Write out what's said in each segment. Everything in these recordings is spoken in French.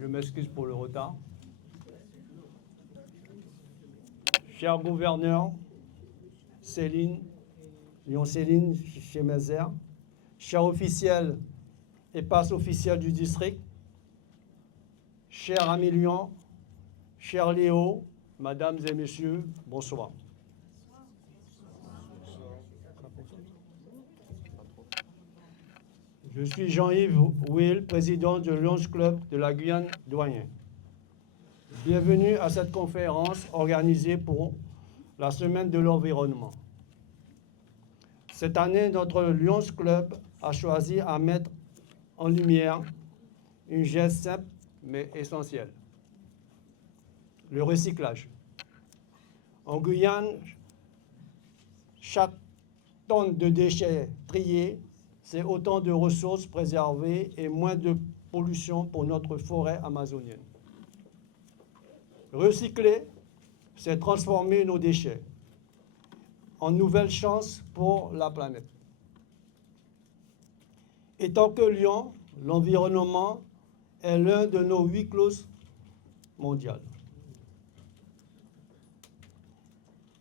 Je m'excuse pour le retard. Cher gouverneur, Céline, Lyon-Céline Chemezer, chers officiels et passes officiels du district, cher ami Lyon, cher Léo, mesdames et messieurs, bonsoir. Je suis Jean-Yves Will, président du Lions Club de la Guyane Doyen. Bienvenue à cette conférence organisée pour la Semaine de l'Environnement. Cette année, notre Lions Club a choisi à mettre en lumière une geste simple mais essentielle. Le recyclage. En Guyane, chaque tonne de déchets triés, c'est autant de ressources préservées et moins de pollution pour notre forêt amazonienne. Recycler, c'est transformer nos déchets en nouvelles chances pour la planète. Et tant que Lyon, l'environnement est l'un de nos 8 clauses mondiales.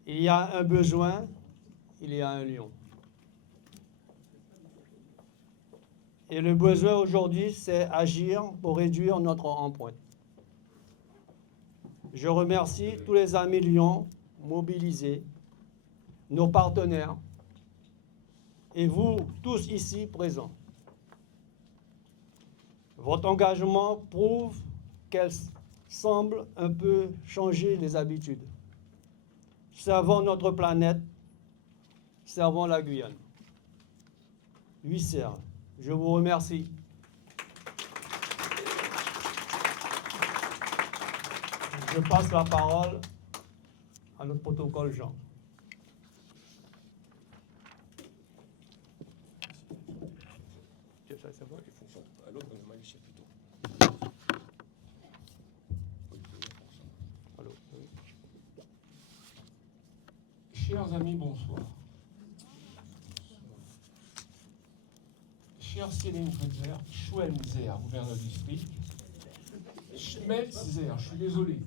Il y a un besoin, il y a un Lyon. Et le besoin aujourd'hui, c'est agir pour réduire notre empreinte. Je remercie tous les amis Lyon mobilisés, nos partenaires et vous tous ici présents. Votre engagement prouve qu'elle semble un peu changer les habitudes. Servons notre planète, servons la Guyane. 8 serres. Je vous remercie. Je passe la parole à notre protocole Jean. Chers amis, bonsoir. Cher Céline Fretzer, Schwelzer, gouverneur du district, Schmelzer, je suis désolé.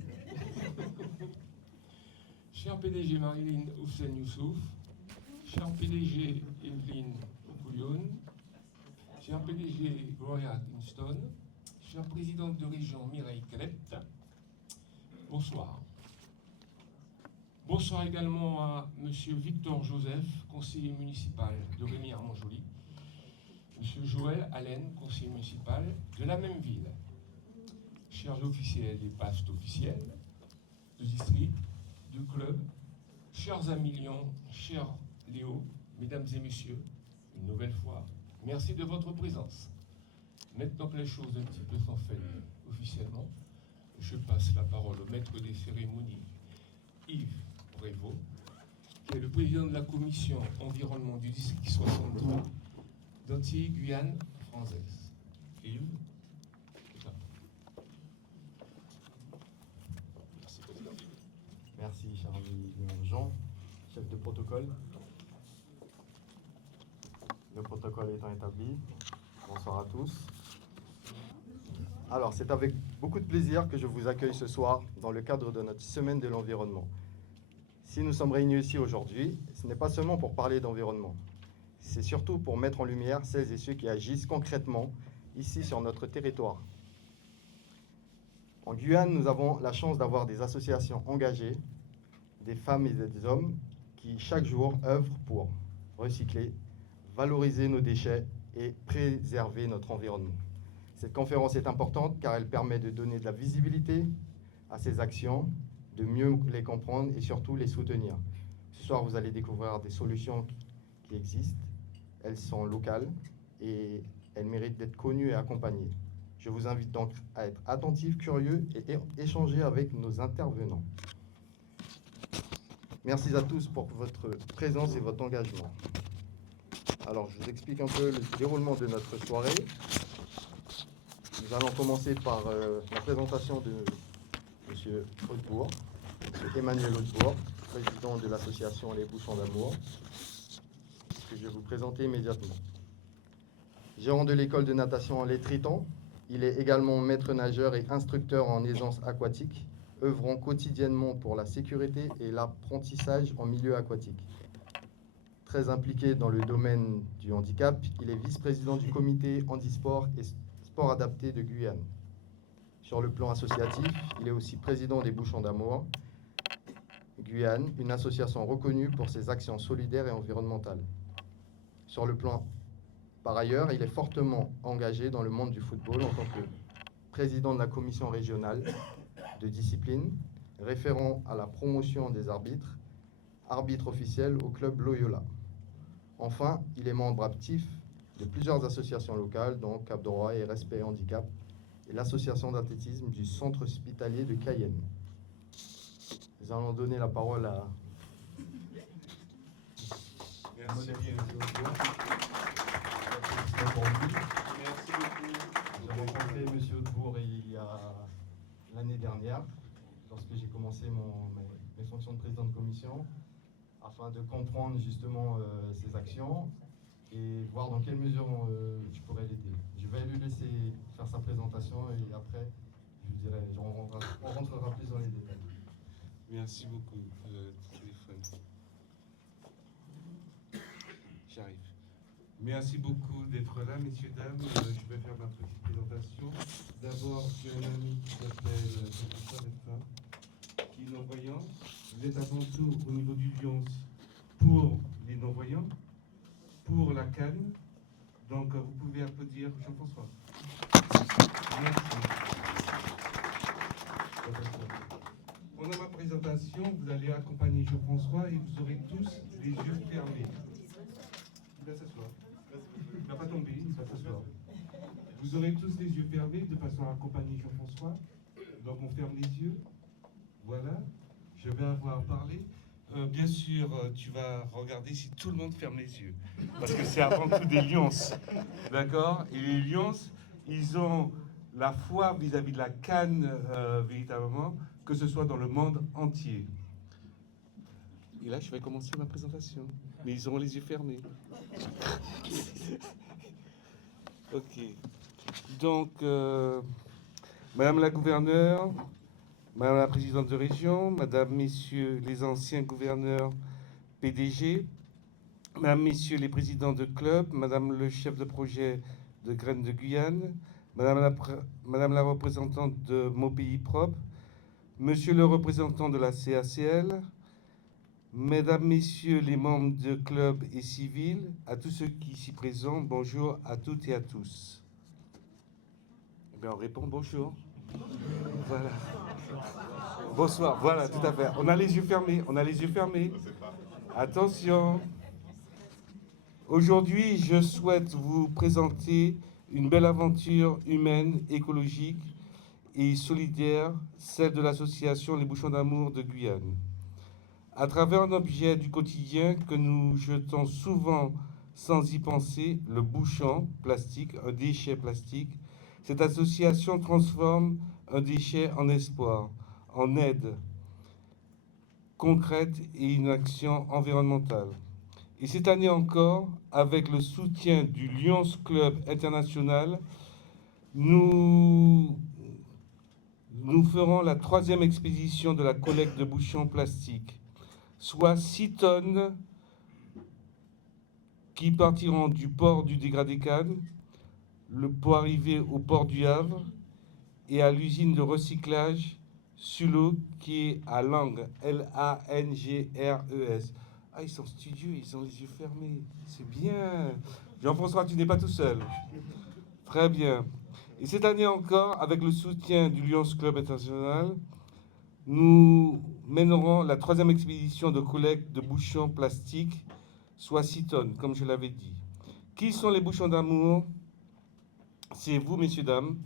Cher PDG Marilyn Hussein Youssouf, cher PDG Evelyne Okoulion, cher PDG Gloria Kingston, chère présidente de région Mireille Kellett, bonsoir. Bonsoir également à M. Victor Joseph, conseiller municipal de Rémy-Armand-Joly, M. Joël Allen, conseiller municipal de la même ville, chers officiels et pastes officiels de district, de club, chers amis Lyon, cher Léo, mesdames et messieurs, une nouvelle fois, merci de votre présence. Maintenant que les choses un petit peu sont faites officiellement, je passe la parole au maître des cérémonies, Yves Prévost, qui est le président de la commission environnement du district 63 d'Antilles Guyane française. Yves, merci président. Merci cher ami Jean, chef de protocole. Le protocole étant établi, bonsoir à tous. Alors, c'est avec beaucoup de plaisir que je vous accueille ce soir dans le cadre de notre semaine de l'environnement. Si nous sommes réunis ici aujourd'hui, ce n'est pas seulement pour parler d'environnement. C'est surtout pour mettre en lumière celles et ceux qui agissent concrètement ici sur notre territoire. En Guyane, nous avons la chance d'avoir des associations engagées, des femmes et des hommes qui chaque jour œuvrent pour recycler, valoriser nos déchets et préserver notre environnement. Cette conférence est importante car elle permet de donner de la visibilité à ces actions, de mieux les comprendre et surtout les soutenir. Ce soir, vous allez découvrir des solutions qui existent. Elles sont locales et elles méritent d'être connues et accompagnées. Je vous invite donc à être attentifs, curieux et échanger avec nos intervenants. Merci à tous pour votre présence et votre engagement. Alors, je vous explique un peu le déroulement de notre soirée. Nous allons commencer par la présentation de M. Hautebourg, M. Emmanuel Hautebourg, président de l'association Les Bouchons d'Amour, que je vais vous présenter immédiatement. Gérant de l'école de natation Les Tritons, Il est également maître nageur et instructeur en aisance aquatique, œuvrant quotidiennement pour la sécurité et l'apprentissage en milieu aquatique. Très impliqué dans le domaine du handicap, il est vice-président du comité handisport et sport adapté de Guyane. Sur le plan associatif, il est aussi président des Bouchons d'Amour Guyane, une association reconnue pour ses actions solidaires et environnementales. Sur le plan, par ailleurs, il est fortement engagé dans le monde du football en tant que président de la commission régionale de discipline, référent à la promotion des arbitres, arbitre officiel au club Loyola. Enfin, il est membre actif de plusieurs associations locales, dont Cap Droit et Respect Handicap, et l'association d'athlétisme du centre hospitalier de Cayenne. Nous allons donner la parole à... Merci bien. Merci beaucoup. J'ai rencontré M. Hautebourg il y a l'année dernière, lorsque j'ai commencé mes fonctions de président de commission, afin de comprendre justement ses actions et voir dans quelle mesure je pourrais l'aider. Je vais lui laisser faire sa présentation et après, on rentrera plus dans les détails. Merci beaucoup. Téléphone. J'arrive. Merci beaucoup d'être là, messieurs, dames. Je vais faire ma petite présentation. D'abord, j'ai un ami qui s'appelle Jean-François Delphin, qui est non-voyant. Vous êtes avant tout au niveau du Lyons pour les non-voyants, pour la Cannes. Donc, vous pouvez applaudir Jean-François. Merci. Pendant ma présentation, vous allez accompagner Jean-François et vous aurez tous les yeux fermés. Il va s'asseoir. Il ne va pas tomber, il va s'asseoir. Vous aurez tous les yeux fermés de façon à accompagner Jean-François. Donc on ferme les yeux. Voilà. Je vais avoir parlé. Bien sûr, tu vas regarder si tout le monde ferme les yeux. Parce que c'est avant tout des lions. D'accord? Et les lions, ils ont la foi vis-à-vis de la Cannes, véritablement, que ce soit dans le monde entier. Et là, je vais commencer ma présentation. Mais ils auront les yeux fermés. Ok. Donc, Madame la gouverneure, Madame la présidente de région, Madame, Messieurs les anciens gouverneurs PDG, Madame, Messieurs les présidents de club, Madame le chef de projet de Graines de Guyane, Madame la représentante de Mon Pays Propre, Monsieur le représentant de la CACL, Mesdames, Messieurs les membres de club et civils, à tous ceux qui ici présents, bonjour à toutes et à tous. Eh bien, on répond bonjour. Voilà. Bonsoir, voilà, tout à fait. On a les yeux fermés, on a les yeux fermés. Attention. Aujourd'hui, je souhaite vous présenter une belle aventure humaine, écologique et solidaire, celle de l'association Les Bouchons d'Amour de Guyane. À travers un objet du quotidien que nous jetons souvent sans y penser, le bouchon plastique, un déchet plastique, cette association transforme un déchet en espoir, en aide concrète et une action environnementale. Et cette année encore, avec le soutien du Lions Club International, nous ferons la 3e expédition de la collecte de bouchons plastiques, soit 6 tonnes qui partiront du port du dégradé Cannes pour arriver au port du Havre et à l'usine de recyclage Sulo qui est à Langres, L-A-N-G-R-E-S. Ah, ils sont studieux, ils ont les yeux fermés. C'est bien. Jean-François, tu n'es pas tout seul. Très bien. Et cette année encore, avec le soutien du Lions Club International, nous mènerons la 3e expédition de collecte de bouchons plastiques, soit 6 tonnes, comme je l'avais dit. Qui sont les Bouchons d'Amour? C'est vous, messieurs, dames.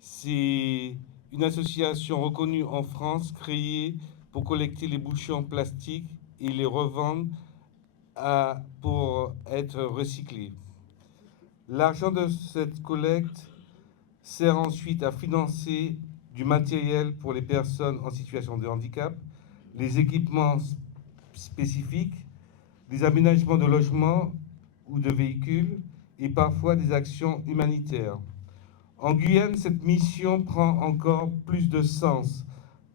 C'est une association reconnue en France, créée pour collecter les bouchons plastiques et les revendre pour être recyclés. L'argent de cette collecte sert ensuite à financer du matériel pour les personnes en situation de handicap, les équipements spécifiques, des aménagements de logements ou de véhicules et parfois des actions humanitaires. En Guyane, cette mission prend encore plus de sens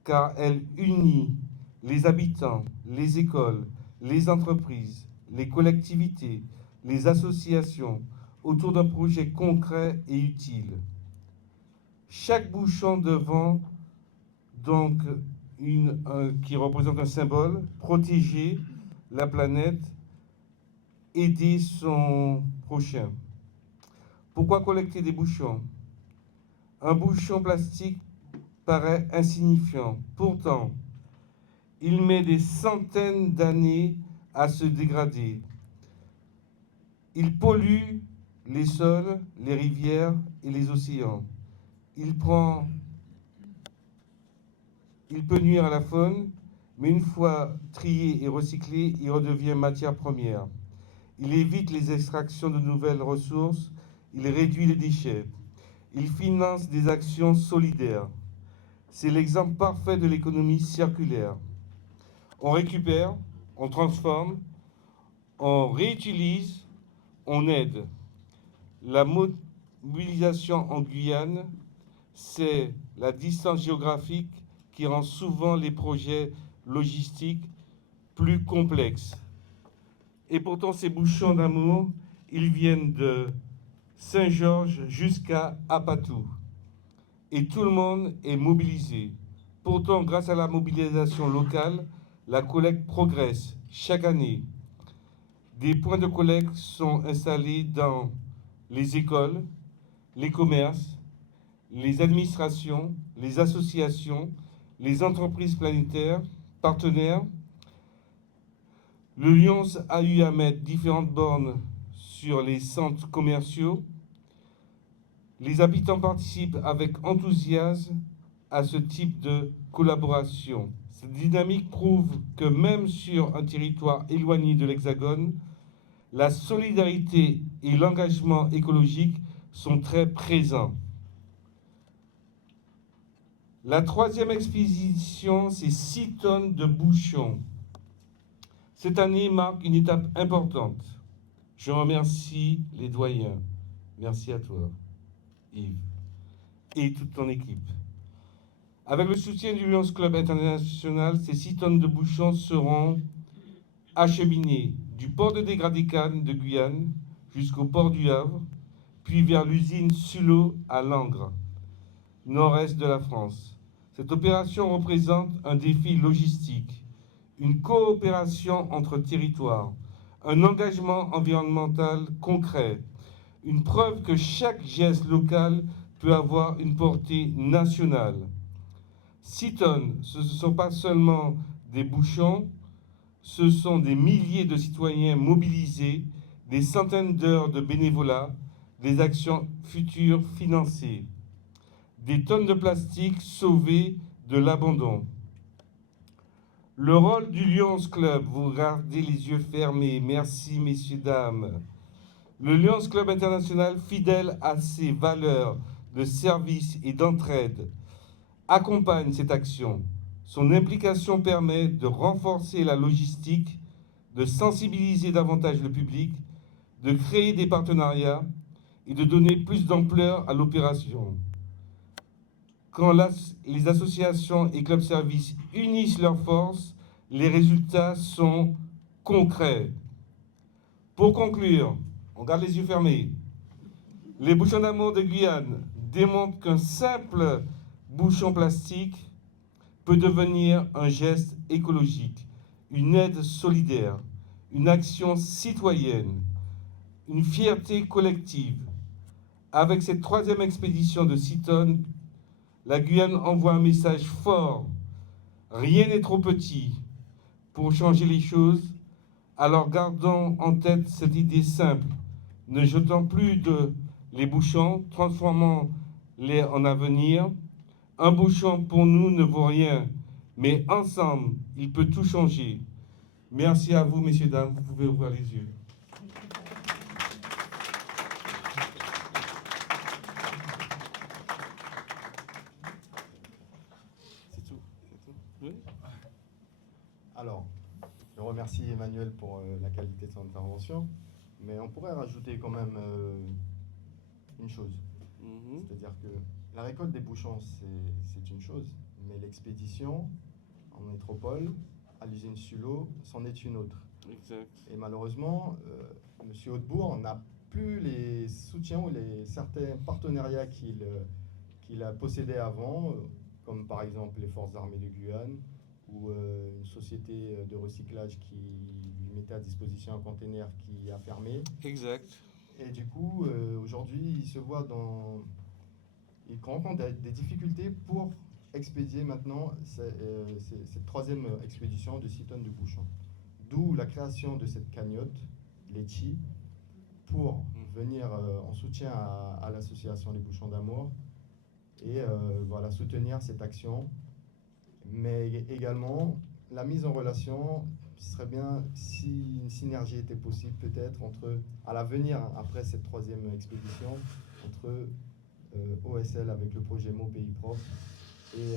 car elle unit les habitants, les écoles, les entreprises, les collectivités, les associations autour d'un projet concret et utile. Chaque bouchon devant donc qui représente un symbole, protéger la planète, aider son prochain. Pourquoi collecter des bouchons? Un bouchon plastique paraît insignifiant. Pourtant, il met des centaines d'années à se dégrader. Il pollue les sols, les rivières et les océans. Il peut nuire à la faune, mais une fois trié et recyclé, il redevient matière première. Il évite les extractions de nouvelles ressources, il réduit les déchets. Il finance des actions solidaires. C'est l'exemple parfait de l'économie circulaire. On récupère, on transforme, on réutilise, on aide. La mobilisation en Guyane, c'est la distance géographique qui rend souvent les projets logistiques plus complexes. Et pourtant, ces bouchons d'amour, ils viennent de Saint-Georges jusqu'à Apatou. Et tout le monde est mobilisé. Pourtant, grâce à la mobilisation locale, la collecte progresse chaque année. Des points de collecte sont installés dans les écoles, les commerces, les administrations, les associations, les entreprises planétaires, partenaires. Le Lyons a eu à mettre différentes bornes sur les centres commerciaux. Les habitants participent avec enthousiasme à ce type de collaboration. Cette dynamique prouve que même sur un territoire éloigné de l'Hexagone, la solidarité et l'engagement écologique sont très présents. La troisième expédition, c'est 6 tonnes de bouchons. Cette année marque une étape importante. Je remercie les doyens. Merci à toi, Yves, et toute ton équipe. Avec le soutien du Lions Club International, ces 6 tonnes de bouchons seront acheminées du port de Dégradé-Cannes de Guyane jusqu'au port du Havre, puis vers l'usine Sullo à Langres, nord-est de la France. Cette opération représente un défi logistique, une coopération entre territoires, un engagement environnemental concret, une preuve que chaque geste local peut avoir une portée nationale. 6 tonnes, ce ne sont pas seulement des bouchons, ce sont des milliers de citoyens mobilisés, des centaines d'heures de bénévolat, des actions futures financées, des tonnes de plastique sauvées de l'abandon. Le rôle du Lions Club, vous regardez les yeux fermés, merci messieurs, dames. Le Lions Club International, fidèle à ses valeurs de service et d'entraide, accompagne cette action. Son implication permet de renforcer la logistique, de sensibiliser davantage le public, de créer des partenariats et de donner plus d'ampleur à l'opération. Quand les associations et clubs services unissent leurs forces, les résultats sont concrets. Pour conclure, on garde les yeux fermés. Les bouchons d'amour de Guyane démontrent qu'un simple bouchon plastique peut devenir un geste écologique, une aide solidaire, une action citoyenne, une fierté collective. Avec cette troisième expédition de 6 tonnes, la Guyane envoie un message fort. Rien n'est trop petit pour changer les choses, alors gardons en tête cette idée simple. Ne jetons plus les bouchons, transformons-les en avenir. Un bouchon pour nous ne vaut rien, mais ensemble, il peut tout changer. Merci à vous, messieurs, dames, vous pouvez ouvrir les yeux. C'est tout. Oui. Alors, je remercie Emmanuel pour la qualité de son intervention, mais on pourrait rajouter quand même une chose. C'est-à-dire que la récolte des bouchons, c'est une chose, mais l'expédition en métropole, à l'usine Sullo, c'en est une autre. Exact. Et malheureusement, M. Hautebourg n'a plus les soutiens ou certains partenariats qu'il a possédés avant, comme par exemple les Forces armées de Guyane ou une société de recyclage qui lui mettait à disposition un container qui a fermé. Exact. Et du coup, aujourd'hui, il se voit il rencontre des difficultés pour expédier maintenant cette troisième expédition de 6 tonnes de bouchons. D'où la création de cette cagnotte, l'ETI, pour venir en soutien à l'association Les Bouchons d'Amour et voilà, soutenir cette action. Mais également, la mise en relation, ce serait bien si une synergie était possible peut-être à l'avenir, après cette troisième expédition, entre OSL avec le projet Mo Pays Propre et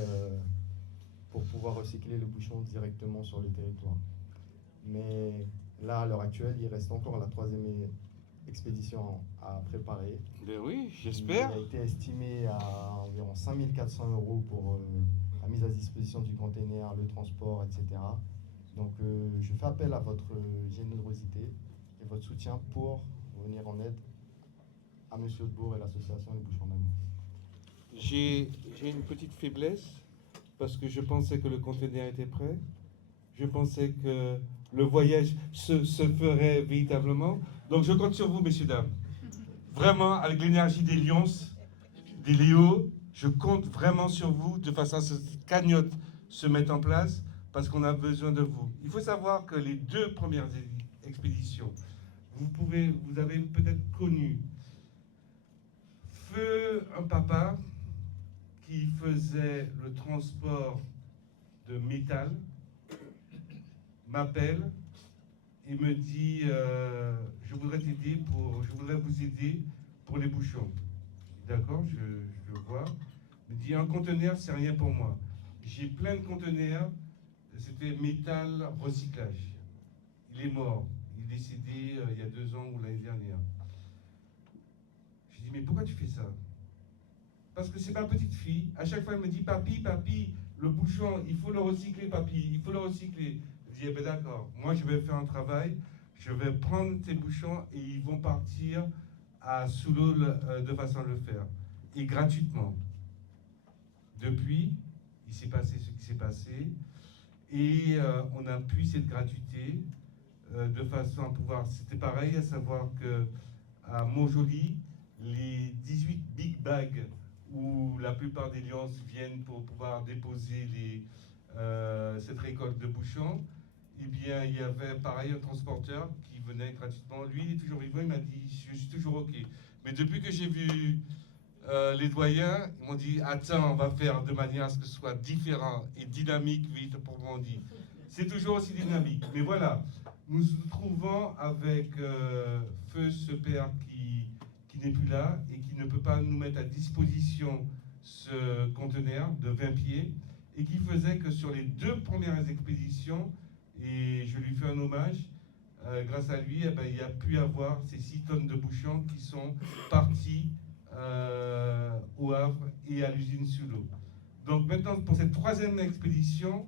pour pouvoir recycler le bouchon directement sur le territoire. Mais là, à l'heure actuelle, il reste encore la troisième expédition à préparer. Ben oui, j'espère. Il a été estimé à environ 5 400 € pour la mise à disposition du container, le transport, etc. Donc je fais appel à votre générosité et votre soutien pour venir en aide à M. Hautebourg et l'association Les Bouchons d'Amour. J'ai une petite faiblesse parce que je pensais que le conteneur était prêt. Je pensais que le voyage se ferait véritablement. Donc je compte sur vous, messieurs, dames. Vraiment, avec l'énergie des Lions, des Léos, je compte vraiment sur vous de façon à ce que cette cagnotte se mette en place parce qu'on a besoin de vous. Il faut savoir que les 2 premières expéditions, vous avez peut-être connu Feu, un papa qui faisait le transport de métal, m'appelle et me dit je voudrais vous aider pour les bouchons. D'accord, je le vois. Il me dit un conteneur, c'est rien pour moi. J'ai plein de conteneurs, c'était métal recyclage. Il est mort, il est décédé il y a 2 ans ou l'année dernière. Je dis mais pourquoi tu fais ça? Parce que c'est ma petite fille, à chaque fois elle me dit papi, le bouchon, il faut le recycler papi, il faut le recycler. Je dis eh ben d'accord, moi je vais faire un travail, je vais prendre tes bouchons et ils vont partir à Sullo de façon à le faire. Et gratuitement. Depuis, il s'est passé ce qui s'est passé et on a pu cette gratuité de façon à pouvoir, c'était pareil, à savoir que à Montjoly, les 18 big bags où la plupart des lions viennent pour pouvoir déposer cette récolte de bouchons, eh bien, il y avait pareil un transporteur qui venait gratuitement. Lui, il est toujours vivant, il m'a dit, je suis toujours OK. Mais depuis que j'ai vu les doyens, ils m'ont dit, attends, on va faire de manière à ce que ce soit différent et dynamique, vite, pour qu'on dit. C'est toujours aussi dynamique. Mais voilà, nous nous trouvons avec Feu, ce père qui n'est plus là et qui ne peut pas nous mettre à disposition ce conteneur de 20 pieds et qui faisait que sur les 2 premières expéditions, et je lui fais un hommage, grâce à lui, eh ben, il y a pu avoir ces 6 tonnes de bouchons qui sont partis au Havre et à l'usine Sullo. Donc maintenant, pour cette 3e expédition,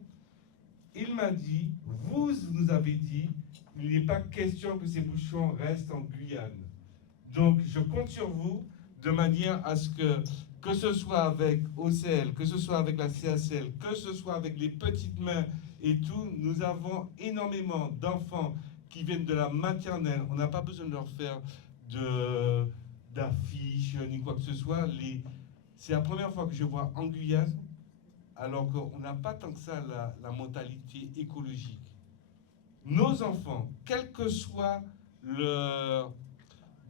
il m'a dit, vous nous avez dit, il n'est pas question que ces bouchons restent en Guyane. Donc je compte sur vous de manière à ce que ce soit avec OCL, que ce soit avec la CACL, que ce soit avec les petites mains et tout, nous avons énormément d'enfants qui viennent de la maternelle. On n'a pas besoin de leur faire d'affiches ni quoi que ce soit. C'est la première fois que je vois en Guyane, alors qu'on n'a pas tant que ça la mentalité écologique. Nos enfants, quel que soit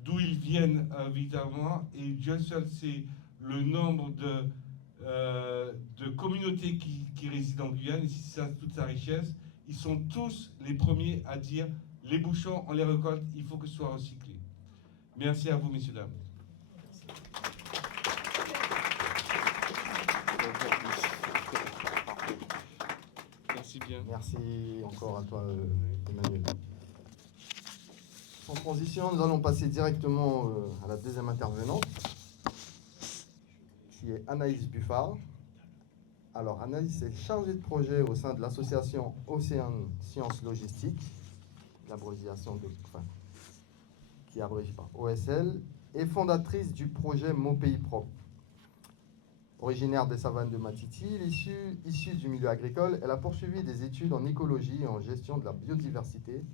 d'où ils viennent évidemment, et Dieu seul sait le nombre de communautés qui résident en Guyane, et c'est ça toute sa richesse, ils sont tous les premiers à dire les bouchons, on les récolte, il faut que ce soit recyclé. Merci à vous, messieurs, dames. Merci bien. Merci encore à toi, Emmanuel. Sans transition, nous allons passer directement à la 2e intervenante. Anaïs Buffard. Alors, Anaïs est chargée de projet au sein de l'association Océan Sciences Logistiques, l'abréviation qui est abrégée par OSL, et fondatrice du projet Mon Pays Propre. Originaire des savanes de Matiti, issue du milieu agricole, elle a poursuivi des études en écologie et en gestion de la biodiversité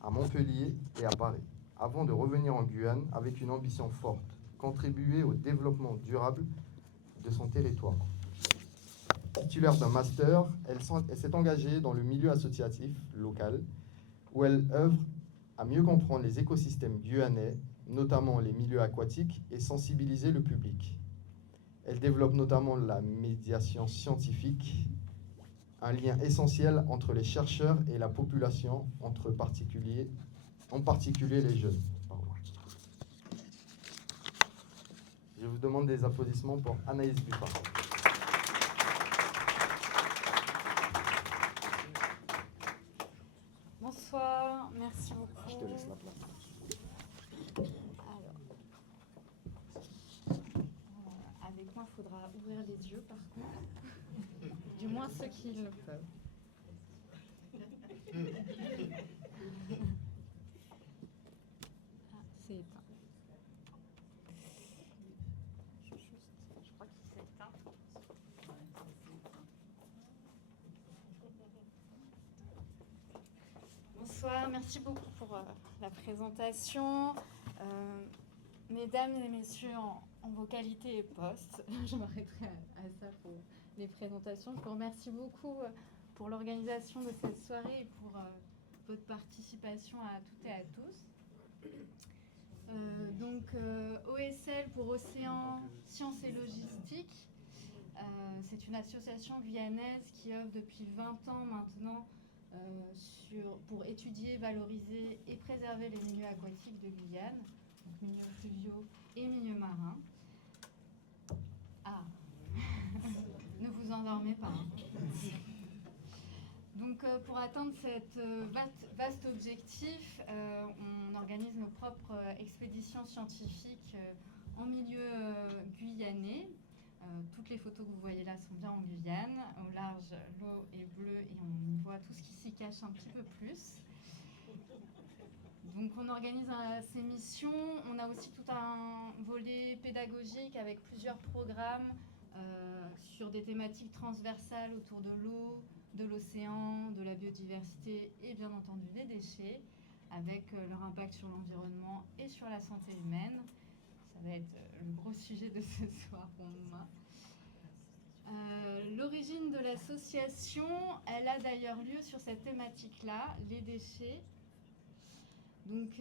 à Montpellier et à Paris, avant de revenir en Guyane avec une ambition forte, contribuer au développement durable de son territoire. Titulaire d'un master, elle s'est engagée dans le milieu associatif local, où elle œuvre à mieux comprendre les écosystèmes guyanais, notamment les milieux aquatiques, et sensibiliser le public. Elle développe notamment la médiation scientifique, un lien essentiel entre les chercheurs et la population, en particulier les jeunes. Je vous demande des applaudissements pour Anaïs Buffard. Bonsoir, merci beaucoup. Je te laisse la place. Avec moi, il faudra ouvrir les yeux par contre. Du moins ceux qui le peuvent. Ah, c'est éteint. Je crois qu'il s'est éteint. Bonsoir, merci beaucoup pour la présentation. Mesdames et messieurs, en vos qualités et postes, je m'arrêterai à ça pour les présentations. Je vous remercie beaucoup pour l'organisation de cette soirée et pour votre participation à toutes et à tous. OSL pour Océan Sciences et Logistique, c'est une association guyanaise qui œuvre depuis 20 ans maintenant pour étudier, valoriser et préserver les milieux aquatiques de Guyane, donc milieux fluviaux et milieux marins. Ah, ne vous endormez pas. Donc pour atteindre cet vaste objectif, on organise nos propres expéditions scientifiques en milieu guyanais. Toutes les photos que vous voyez là sont bien en Guyane. Au large, l'eau est bleue et on y voit tout ce qui s'y cache un petit peu plus. Donc on organise ces missions. On a aussi tout un volet pédagogique avec plusieurs programmes sur des thématiques transversales autour de l'eau, de l'océan, de la biodiversité et bien entendu des déchets, avec leur impact sur l'environnement et sur la santé humaine. Ça va être le gros sujet de ce soir pour moi. L'origine de l'association, elle a d'ailleurs lieu sur cette thématique-là, les déchets. Donc,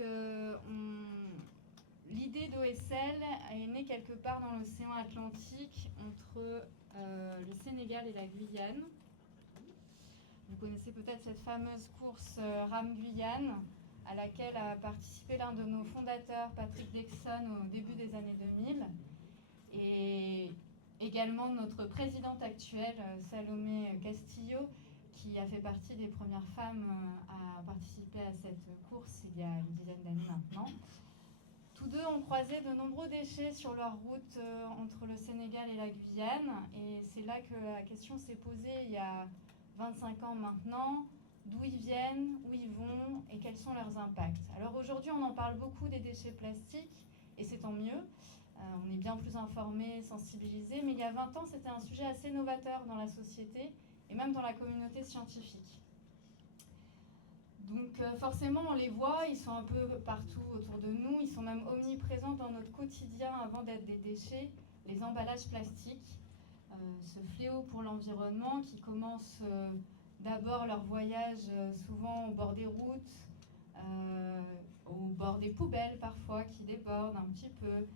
l'idée d'OSL est née quelque part dans l'océan Atlantique entre le Sénégal et la Guyane. Vous connaissez peut-être cette fameuse course Rame Guyane, à laquelle a participé l'un de nos fondateurs, Patrick Dexon, au début des années 2000. Et également notre présidente actuelle, Salomé Castillo, qui a fait partie des premières femmes à participer à cette course il y a une dizaine d'années maintenant. Tous deux ont croisé de nombreux déchets sur leur route entre le Sénégal et la Guyane. Et c'est là que la question s'est posée il y a 25 ans maintenant. D'où ils viennent, où ils vont et quels sont leurs impacts. Alors aujourd'hui, on en parle beaucoup des déchets plastiques et c'est tant mieux. On est bien plus informés, sensibilisés, mais il y a 20 ans, c'était un sujet assez novateur dans la société et même dans la communauté scientifique. Donc forcément, on les voit, ils sont un peu partout autour de nous, ils sont même omniprésents dans notre quotidien avant d'être des déchets, les emballages plastiques, ce fléau pour l'environnement qui commence d'abord leur voyage souvent au bord des routes, au bord des poubelles parfois qui débordent un petit peu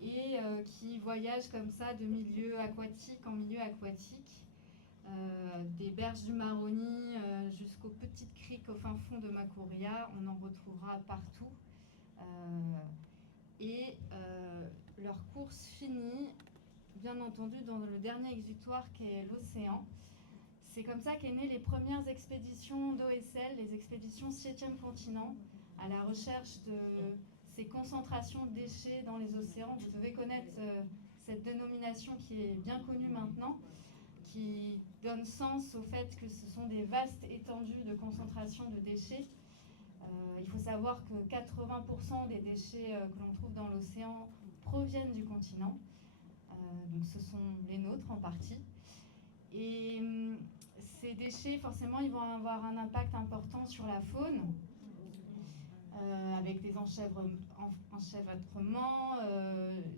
et qui voyagent comme ça de milieu aquatique en milieu aquatique, des berges du Maroni jusqu'aux petites criques au fin fond de Makouria, on en retrouvera partout. Leur course finit, bien entendu, dans le dernier exutoire qui est l'océan. C'est comme ça qu'est née les premières expéditions d'OSL, les expéditions 7e continent, à la recherche de ces concentrations de déchets dans les océans. Vous devez connaître cette dénomination qui est bien connue maintenant, qui donne sens au fait que ce sont des vastes étendues de concentration de déchets. Il faut savoir que 80% des déchets que l'on trouve dans l'océan proviennent du continent. Donc ce sont les nôtres en partie. Et ces déchets, forcément, ils vont avoir un impact important sur la faune, avec des enchevêtrements,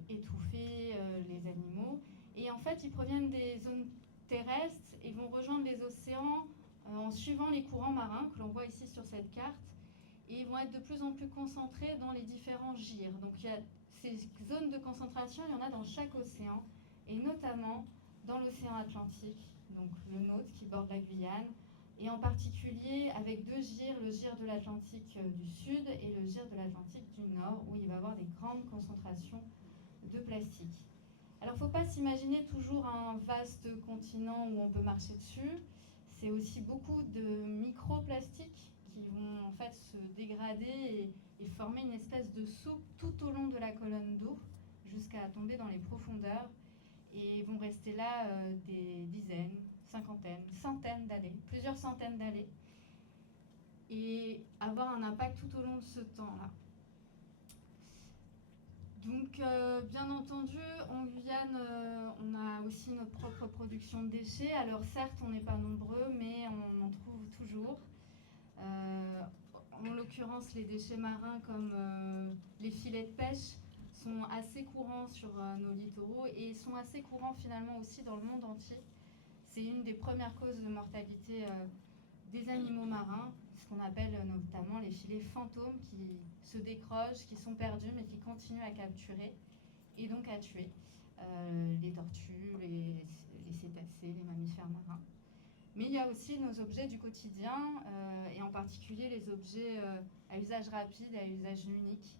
étouffer les animaux. Et en fait, ils proviennent des zones terrestres et vont rejoindre les océans en suivant les courants marins que l'on voit ici sur cette carte. Et ils vont être de plus en plus concentrés dans les différents gyres. Donc il y a ces zones de concentration, il y en a dans chaque océan, et notamment dans l'océan Atlantique, donc le nôtre qui borde la Guyane, et en particulier avec deux gyres, le gyre de l'Atlantique du Sud et le gyre de l'Atlantique du Nord, où il va y avoir des grandes concentrations de plastique. Alors il ne faut pas s'imaginer toujours un vaste continent où on peut marcher dessus, c'est aussi beaucoup de microplastiques qui vont en fait se dégrader et former une espèce de soupe tout au long de la colonne d'eau jusqu'à tomber dans les profondeurs et vont rester là des dizaines, cinquantaines, centaines d'années, plusieurs centaines d'années et avoir un impact tout au long de ce temps-là. Donc, bien entendu, en Guyane, on a aussi notre propre production de déchets. Alors, certes, on n'est pas nombreux, mais on en trouve toujours. En l'occurrence, les déchets marins comme les filets de pêche sont assez courants sur nos littoraux et sont assez courants finalement aussi dans le monde entier. C'est une des premières causes de mortalité des animaux marins, ce qu'on appelle notamment les filets fantômes qui se décrochent, qui sont perdus mais qui continuent à capturer et donc à tuer les tortues, les cétacés, les mammifères marins. Mais il y a aussi nos objets du quotidien et en particulier les objets à usage rapide et à usage unique,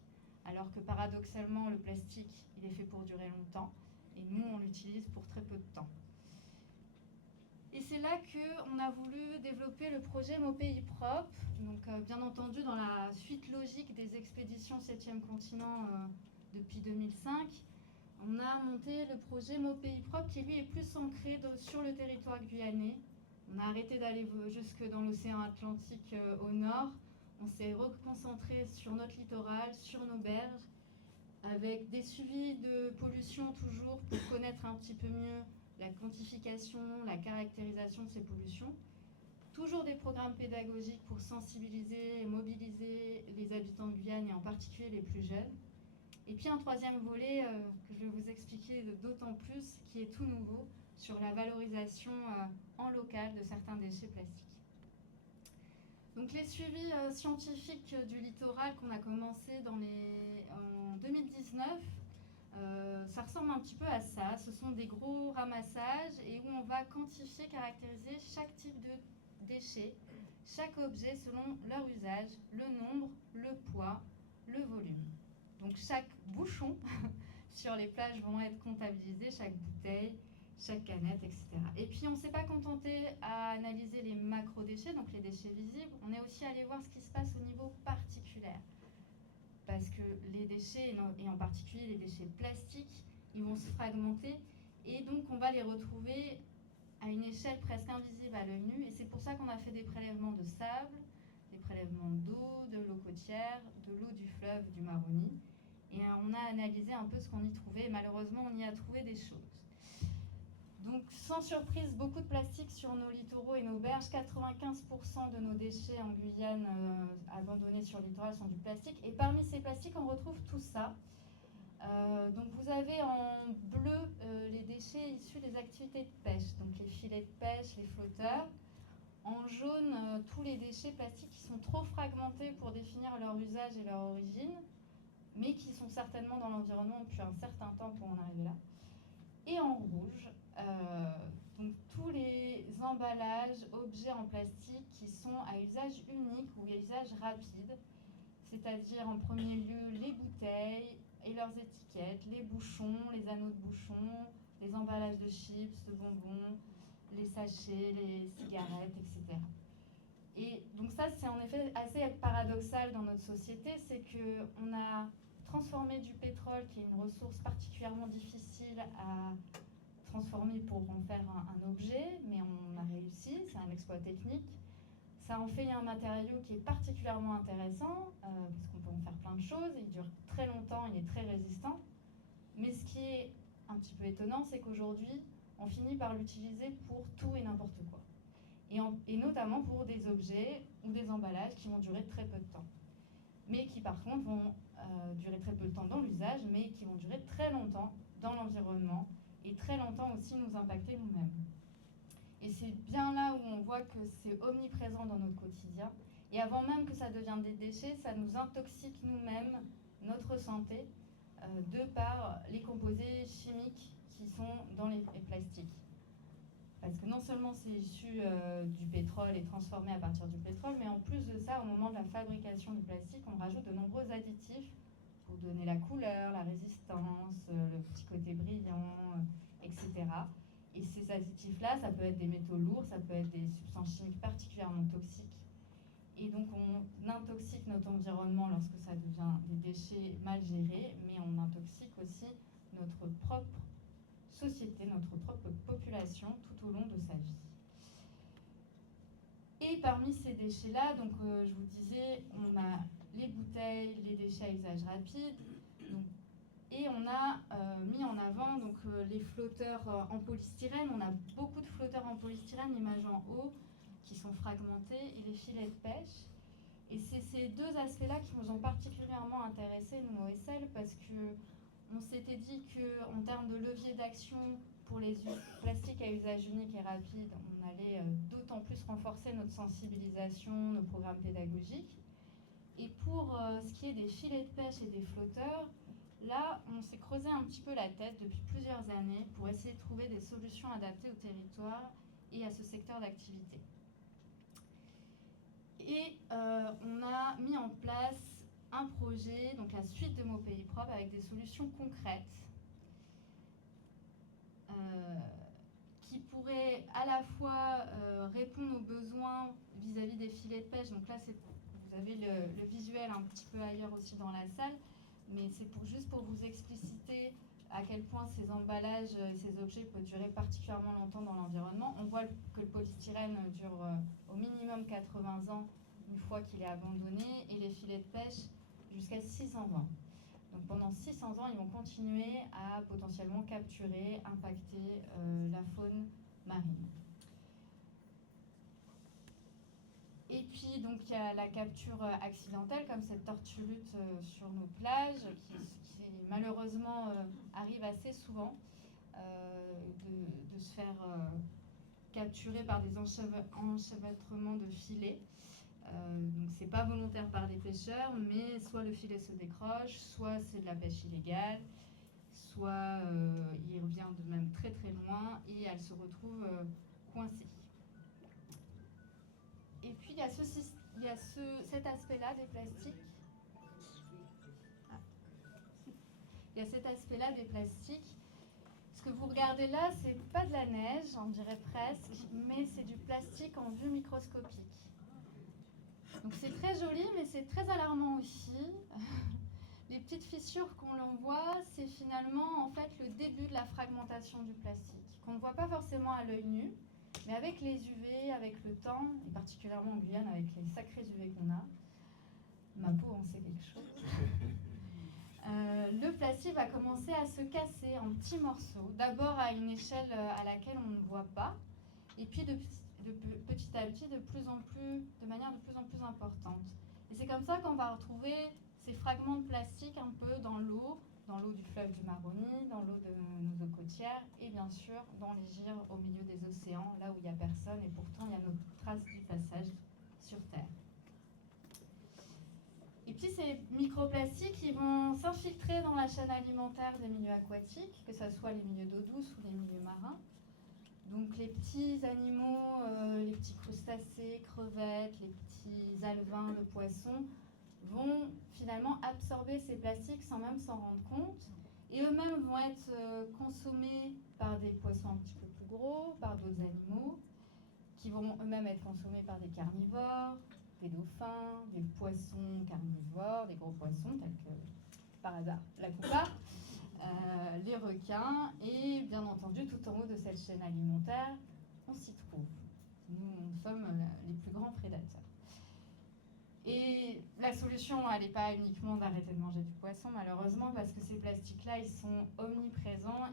alors que paradoxalement le plastique il est fait pour durer longtemps et nous on l'utilise pour très peu de temps. Et c'est là qu'on a voulu développer le projet Mon Pays Propre. Donc, bien entendu, dans la suite logique des expéditions 7e continent depuis 2005, on a monté le projet Mon Pays Propre qui, lui, est plus ancré sur le territoire guyanais. On a arrêté d'aller jusque dans l'océan Atlantique au nord. On s'est reconcentré sur notre littoral, sur nos berges, avec des suivis de pollution toujours pour connaître un petit peu mieux la quantification, la caractérisation de ces pollutions. Toujours des programmes pédagogiques pour sensibiliser et mobiliser les habitants de Guyane et en particulier les plus jeunes. Et puis un troisième volet que je vais vous expliquer d'autant plus, qui est tout nouveau, sur la valorisation en local de certains déchets plastiques. Donc les suivis scientifiques du littoral qu'on a commencé en 2019, ça ressemble un petit peu à ça. Ce sont des gros ramassages et où on va quantifier, caractériser chaque type de déchets, chaque objet selon leur usage, le nombre, le poids, le volume. Donc chaque bouchon sur les plages vont être comptabilisés, chaque bouteille, chaque canette, etc. Et puis on ne s'est pas contenté à analyser les macro-déchets, donc les déchets visibles, on est aussi allé voir ce qui se passe au niveau particulaire. Parce que les déchets, et en particulier les déchets plastiques, ils vont se fragmenter et donc on va les retrouver à une échelle presque invisible à l'œil nu. Et c'est pour ça qu'on a fait des prélèvements de sable, des prélèvements d'eau, de l'eau côtière, de l'eau du fleuve du Maroni. Et on a analysé un peu ce qu'on y trouvait. Et malheureusement, on y a trouvé des choses. Donc, sans surprise, beaucoup de plastique sur nos littoraux et nos berges. 95% de nos déchets en Guyane abandonnés sur le littoral sont du plastique. Et parmi ces plastiques, on retrouve tout ça. Donc, vous avez en bleu les déchets issus des activités de pêche. Donc, les filets de pêche, les flotteurs. En jaune, tous les déchets plastiques qui sont trop fragmentés pour définir leur usage et leur origine, mais qui sont certainement dans l'environnement depuis un certain temps pour en arriver là. Et en rouge, donc tous les emballages, objets en plastique qui sont à usage unique ou à usage rapide, c'est-à-dire en premier lieu les bouteilles et leurs étiquettes, les bouchons, les anneaux de bouchons, les emballages de chips, de bonbons, les sachets, les cigarettes, etc. Et donc ça, c'est en effet assez paradoxal dans notre société, c'est qu'on a transformer du pétrole, qui est une ressource particulièrement difficile à transformer pour en faire un objet, mais on a réussi, c'est un exploit technique. Ça en fait un matériau qui est particulièrement intéressant, parce qu'on peut en faire plein de choses, il dure très longtemps, il est très résistant. Mais ce qui est un petit peu étonnant, c'est qu'aujourd'hui, on finit par l'utiliser pour tout et n'importe quoi. Et notamment pour des objets ou des emballages qui vont durer très peu de temps. Mais qui par contre vont durer très peu de temps dans l'usage, mais qui vont durer très longtemps dans l'environnement et très longtemps aussi nous impacter nous-mêmes. Et c'est bien là où on voit que c'est omniprésent dans notre quotidien. Et avant même que ça devienne des déchets, ça nous intoxique nous-mêmes, notre santé, de par les composés chimiques qui sont dans les plastiques. Parce que non seulement c'est issu du pétrole et transformé à partir du pétrole, mais en plus de ça, au moment de la fabrication du plastique, on rajoute de nombreux additifs pour donner la couleur, la résistance, le petit côté brillant, etc. Et ces additifs-là, ça peut être des métaux lourds, ça peut être des substances chimiques particulièrement toxiques. Et donc on intoxique notre environnement lorsque ça devient des déchets mal gérés, mais on intoxique aussi notre propre société, notre propre population tout au long de sa vie. Et parmi ces déchets-là, donc je vous disais, on a les bouteilles, les déchets à usage rapide, donc, et on a mis en avant donc, les flotteurs en polystyrène. On a beaucoup de flotteurs en polystyrène, l'image en haut, qui sont fragmentés, et les filets de pêche. Et c'est ces deux aspects-là qui nous ont particulièrement intéressés, nous, au SL, parce qu'on s'était dit qu'en termes de levier d'action pour les plastiques à usage unique et rapide, on allait d'autant plus renforcer notre sensibilisation, nos programmes pédagogiques. Et pour ce qui est des filets de pêche et des flotteurs, là, on s'est creusé un petit peu la tête depuis plusieurs années pour essayer de trouver des solutions adaptées au territoire et à ce secteur d'activité. Et on a mis en place un projet, donc la suite de Mon Pays Propre, avec des solutions concrètes qui pourraient à la fois répondre aux besoins vis-à-vis des filets de pêche. Donc là, vous avez le visuel un petit peu ailleurs aussi dans la salle, mais c'est juste pour vous expliciter à quel point ces emballages et ces objets peuvent durer particulièrement longtemps dans l'environnement. On voit que le polystyrène dure au minimum 80 ans une fois qu'il est abandonné, et les filets de pêche jusqu'à 600 ans. Donc pendant 600 ans, ils vont continuer à potentiellement capturer, impacter la faune marine. Et puis donc il y a la capture accidentelle, comme cette tortue-lutte sur nos plages, qui malheureusement arrive assez souvent de se faire capturer par des enchevêtrements de filets. Donc c'est pas volontaire par des pêcheurs, mais soit le filet se décroche, soit c'est de la pêche illégale, soit il revient de même très très loin et elle se retrouve coincée. Et puis il y a cet aspect-là des plastiques. Il y a cet aspect-là des plastiques. Ce que vous regardez là, c'est pas de la neige, on dirait presque, mais c'est du plastique en vue microscopique. Donc c'est très joli, mais c'est très alarmant aussi. Les petites fissures qu'on voit, c'est finalement en fait le début de la fragmentation du plastique, qu'on ne voit pas forcément à l'œil nu, mais avec les UV, avec le temps, et particulièrement en Guyane avec les sacrés UV qu'on a, ma peau en sait quelque chose, le plastique va commencer à se casser en petits morceaux, d'abord à une échelle à laquelle on ne voit pas, et puis petit à petit, de manière de plus en plus importante. Et c'est comme ça qu'on va retrouver ces fragments de plastique un peu dans l'eau du fleuve du Maroni, dans l'eau de nos eaux côtières, et bien sûr dans les gyres au milieu des océans, là où il n'y a personne, et pourtant il y a nos traces du passage sur Terre. Et puis ces microplastiques, ils vont s'infiltrer dans la chaîne alimentaire des milieux aquatiques, que ce soit les milieux d'eau douce ou les milieux marins. Donc les petits animaux, les petits crustacés, crevettes, les petits alevins de poissons vont finalement absorber ces plastiques sans même s'en rendre compte. Et eux-mêmes vont être consommés par des poissons un petit peu plus gros, par d'autres animaux, qui vont eux-mêmes être consommés par des carnivores, des dauphins, des poissons carnivores, des gros poissons tels que par hasard, la coupa, les requins, et bien entendu, tout en haut de cette chaîne alimentaire, on s'y trouve. Nous sommes les plus grands prédateurs. Et la solution, elle n'est pas uniquement d'arrêter de manger du poisson, malheureusement, parce que ces plastiques-là, ils sont omniprésents,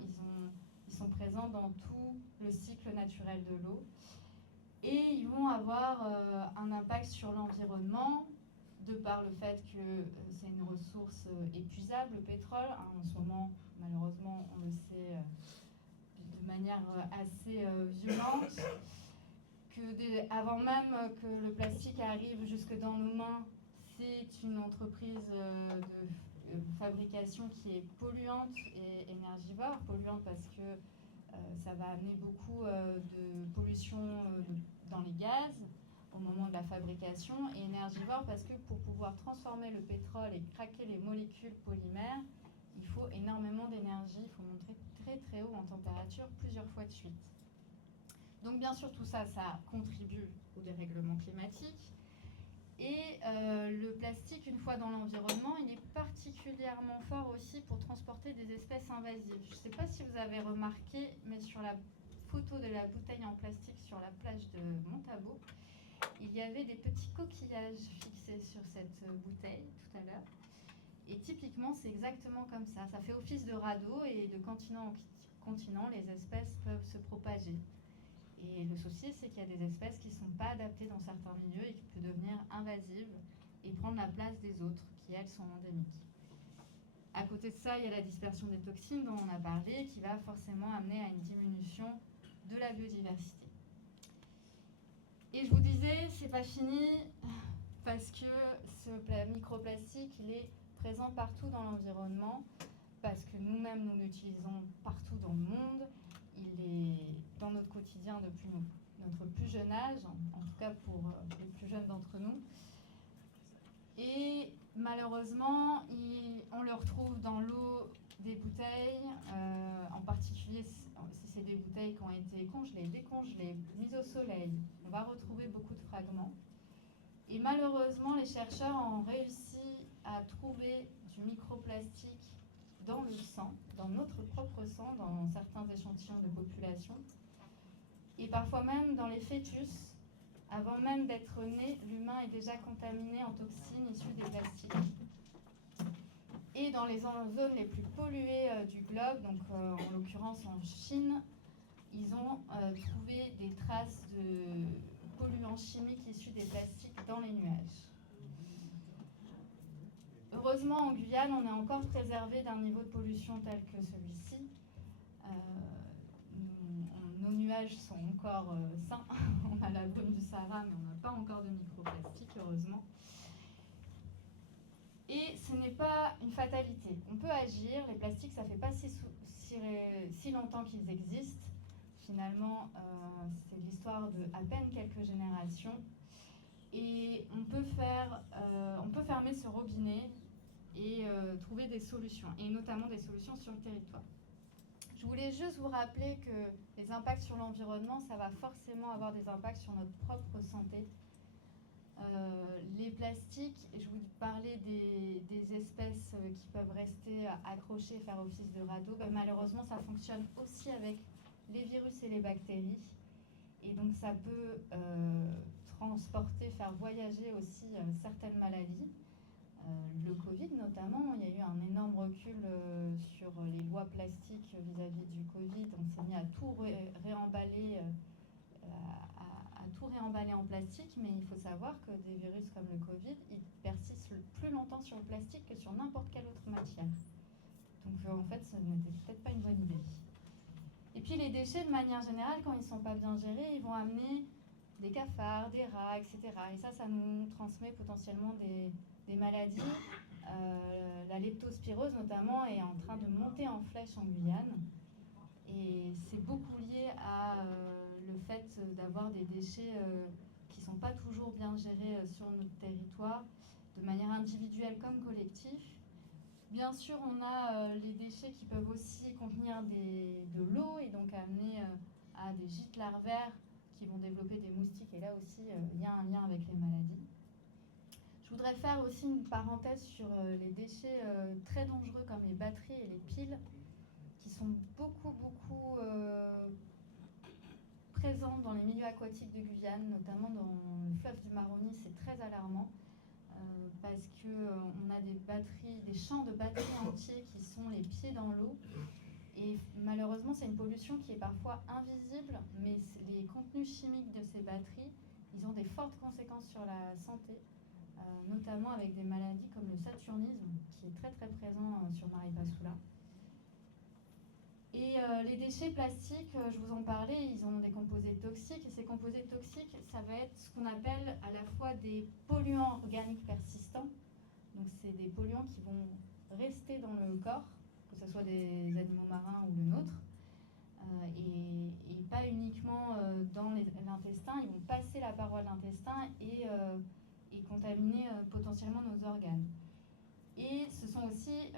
ils sont présents dans tout le cycle naturel de l'eau. Et ils vont avoir un impact sur l'environnement, de par le fait que c'est une ressource épuisable, le pétrole. En ce moment, malheureusement, on le sait de manière assez violente. Avant même que le plastique arrive jusque dans nos mains, c'est une entreprise de fabrication qui est polluante et énergivore. Polluante parce que ça va amener beaucoup de pollution dans les gaz au moment de la fabrication, et énergivore parce que pour pouvoir transformer le pétrole et craquer les molécules polymères, il faut énormément d'énergie, il faut monter très très haut en température plusieurs fois de suite. Donc bien sûr tout ça, ça contribue au dérèglement climatique. Et le plastique, une fois dans l'environnement, il est particulièrement fort aussi pour transporter des espèces invasives. Je ne sais pas si vous avez remarqué, mais sur la photo de la bouteille en plastique sur la plage de Montabo, il y avait des petits coquillages fixés sur cette bouteille tout à l'heure. Et typiquement, c'est exactement comme ça. Ça fait office de radeau et de continent en continent, les espèces peuvent se propager. Et le souci, c'est qu'il y a des espèces qui ne sont pas adaptées dans certains milieux et qui peuvent devenir invasives et prendre la place des autres, qui elles sont endémiques. À côté de ça, il y a la dispersion des toxines dont on a parlé, qui va forcément amener à une diminution de la biodiversité. Et je vous disais, c'est pas fini, parce que ce microplastique, il est présent partout dans l'environnement, parce que nous-mêmes, nous l'utilisons partout dans le monde. Il est dans notre quotidien depuis notre plus jeune âge, en tout cas pour les plus jeunes d'entre nous. Et malheureusement, on le retrouve dans l'eau des bouteilles, en particulier si c'est des bouteilles qui ont été congelées, décongelées, mises au soleil. On va retrouver beaucoup de fragments. Et malheureusement, les chercheurs ont réussi à trouver du microplastique dans le sang, dans notre propre sang, dans certains échantillons de population, et parfois même dans les fœtus. Avant même d'être né, l'humain est déjà contaminé en toxines issues des plastiques. Et dans les zones les plus polluées du globe, donc en l'occurrence en Chine, ils ont trouvé des traces de polluants chimiques issus des plastiques dans les nuages. Heureusement, en Guyane, on est encore préservé d'un niveau de pollution tel que celui-ci. Nos nuages sont encore sains. On a la brume du Sahara, mais on n'a pas encore de microplastique, heureusement. Et ce n'est pas une fatalité. On peut agir. Les plastiques, ça ne fait pas si longtemps qu'ils existent. Finalement, c'est l'histoire de à peine quelques générations. Et on peut fermer ce robinet et trouver des solutions, et notamment des solutions sur le territoire. Je voulais juste vous rappeler que les impacts sur l'environnement, ça va forcément avoir des impacts sur notre propre santé. Les plastiques, je vous parlais des espèces qui peuvent rester accrochées, faire office de radeau, ben malheureusement ça fonctionne aussi avec les virus et les bactéries. Et donc ça peut transporter, faire voyager aussi certaines maladies. Le Covid notamment, il y a eu un énorme recul sur les lois plastiques vis-à-vis du Covid. On s'est mis à tout réemballer, à tout réemballer en plastique, mais il faut savoir que des virus comme le Covid, ils persistent plus longtemps sur le plastique que sur n'importe quelle autre matière. Donc en fait, ce n'était peut-être pas une bonne idée. Et puis les déchets, de manière générale, quand ils ne sont pas bien gérés, ils vont amener des cafards, des rats, etc. Et ça nous transmet potentiellement des maladies. La leptospirose, notamment, est en train de monter en flèche en Guyane. Et c'est beaucoup lié à le fait d'avoir des déchets qui ne sont pas toujours bien gérés sur notre territoire, de manière individuelle comme collective. Bien sûr, on a les déchets qui peuvent aussi contenir de l'eau et donc amener à des gîtes larvaires qui vont développer des moustiques. Et là aussi, il y a un lien avec les maladies. Je voudrais faire aussi une parenthèse sur les déchets très dangereux comme les batteries et les piles, qui sont beaucoup présents dans les milieux aquatiques de Guyane, notamment dans le fleuve du Maroni. C'est très alarmant parce qu'on a des champs de batteries entiers qui sont les pieds dans l'eau. Et malheureusement, c'est une pollution qui est parfois invisible, mais les contenus chimiques de ces batteries, ils ont des fortes conséquences sur la santé, notamment avec des maladies comme le saturnisme, qui est très présent sur Maripasoula. Et les déchets plastiques, je vous en parlais, ils ont des composés toxiques, et ces composés toxiques, ça va être ce qu'on appelle à la fois des polluants organiques persistants, donc c'est des polluants qui vont rester dans le corps, que ce soit des animaux marins ou le nôtre, et pas uniquement dans l'intestin, ils vont passer la paroi de l'intestin et contaminer potentiellement nos organes. Et ce sont aussi,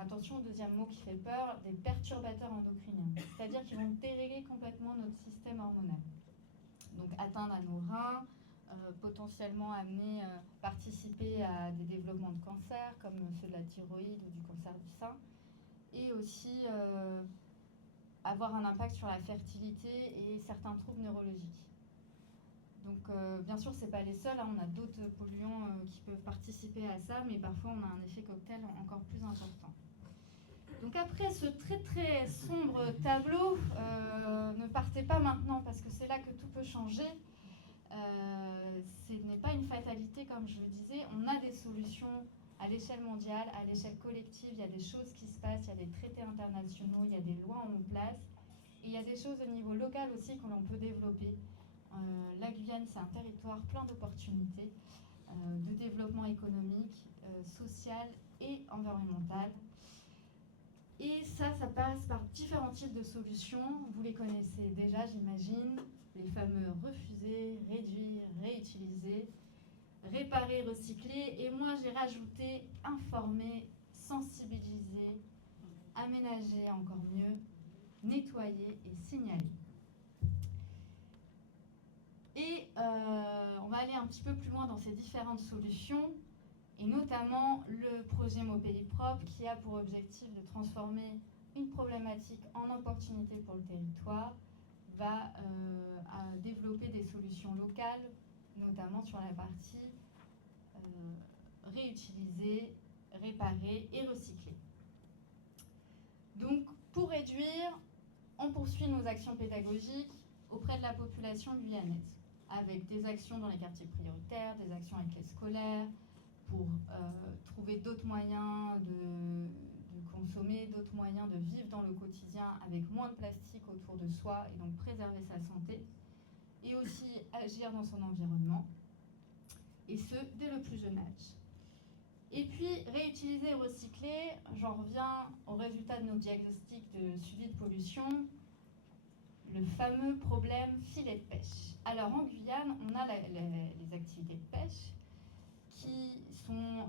attention au deuxième mot qui fait peur, des perturbateurs endocriniens, c'est-à-dire qu'ils vont dérégler complètement notre système hormonal. Donc atteindre à nos reins, potentiellement amener, participer à des développements de cancer comme ceux de la thyroïde ou du cancer du sein, et aussi avoir un impact sur la fertilité et certains troubles neurologiques. Donc bien sûr, ce n'est pas les seuls, hein, on a d'autres polluants qui peuvent participer à ça, mais parfois on a un effet cocktail encore plus important. Donc après ce très sombre tableau, ne partez pas maintenant parce que c'est là que tout peut changer. Ce n'est pas une fatalité comme je le disais, on a des solutions à l'échelle mondiale, à l'échelle collective, il y a des choses qui se passent, il y a des traités internationaux, il y a des lois en place, et il y a des choses au niveau local aussi que l'on peut développer. La Guyane, c'est un territoire plein d'opportunités de développement économique, social et environnemental. Et ça passe par différents types de solutions. Vous les connaissez déjà, j'imagine. Les fameux refuser, réduire, réutiliser, réparer, recycler. Et moi, j'ai rajouté informer, sensibiliser, aménager encore mieux, nettoyer et signaler. Et on va aller un petit peu plus loin dans ces différentes solutions, et notamment le projet Mon Pays Propre, qui a pour objectif de transformer une problématique en opportunité pour le territoire, va développer des solutions locales, notamment sur la partie réutiliser, réparer et recycler. Donc, pour réduire, on poursuit nos actions pédagogiques auprès de la population guyanaise, avec des actions dans les quartiers prioritaires, des actions avec les scolaires, pour trouver d'autres moyens de consommer, d'autres moyens de vivre dans le quotidien avec moins de plastique autour de soi et donc préserver sa santé, et aussi agir dans son environnement, et ce, dès le plus jeune âge. Et puis, réutiliser et recycler, j'en reviens au résultat de nos diagnostics de suivi de pollution, le fameux problème filet de pêche. Alors en Guyane, on a les activités de pêche qui sont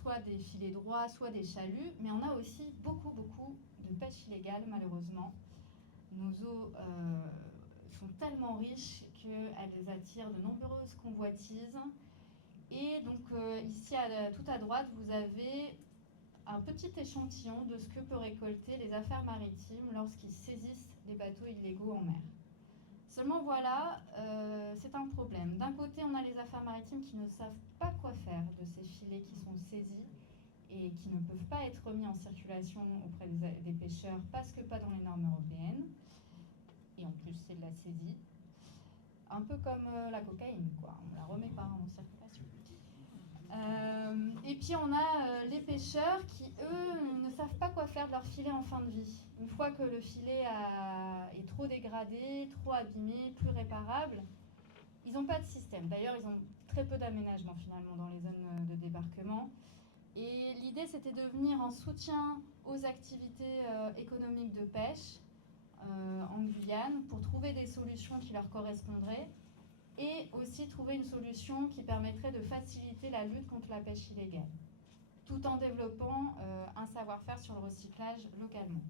soit des filets droits, soit des chaluts, mais on a aussi beaucoup de pêche illégale malheureusement. Nos eaux sont tellement riches qu'elles attirent de nombreuses convoitises. Et donc ici, tout à droite, vous avez un petit échantillon de ce que peut récolter les affaires maritimes lorsqu'ils saisissent des bateaux illégaux en mer. Seulement voilà, c'est un problème. D'un côté, on a les affaires maritimes qui ne savent pas quoi faire de ces filets qui sont saisis et qui ne peuvent pas être remis en circulation auprès des pêcheurs parce que pas dans les normes européennes. Et en plus, c'est de la saisie. Un peu comme la cocaïne, quoi. On la remet pas en circulation. Et puis on a les pêcheurs qui, eux, ne savent pas quoi faire de leur filet en fin de vie. Une fois que le filet est trop dégradé, trop abîmé, plus réparable, ils n'ont pas de système. D'ailleurs, ils ont très peu d'aménagement finalement dans les zones de débarquement. Et l'idée, c'était de venir en soutien aux activités économiques de pêche en Guyane pour trouver des solutions qui leur correspondraient, et aussi trouver une solution qui permettrait de faciliter la lutte contre la pêche illégale, tout en développant un savoir-faire sur le recyclage localement.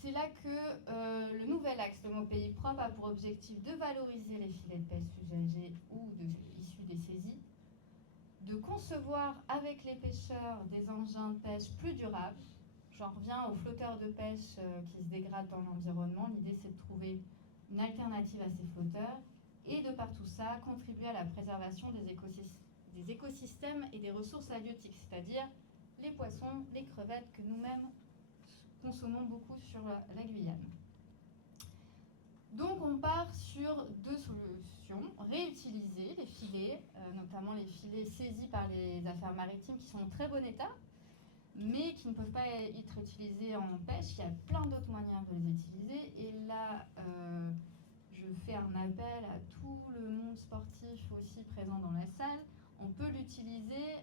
C'est là que le nouveau nouvel axe, le mot pays propre, a pour objectif de valoriser les filets de pêche usagés ou issus des saisies, de concevoir avec les pêcheurs des engins de pêche plus durables. J'en reviens aux flotteurs de pêche qui se dégradent dans l'environnement. L'idée, c'est de trouver une alternative à ces flotteurs et de par tout ça, contribuer à la préservation des écosystèmes et des ressources halieutiques, c'est-à-dire les poissons, les crevettes que nous-mêmes consommons beaucoup sur la Guyane. Donc on part sur deux solutions: réutiliser les filets, notamment les filets saisis par les affaires maritimes qui sont en très bon état, mais qui ne peuvent pas être utilisés en pêche. Il y a plein d'autres moyens de les utiliser. Et là, je fais un appel à tout le monde sportif aussi présent dans la salle. On peut l'utiliser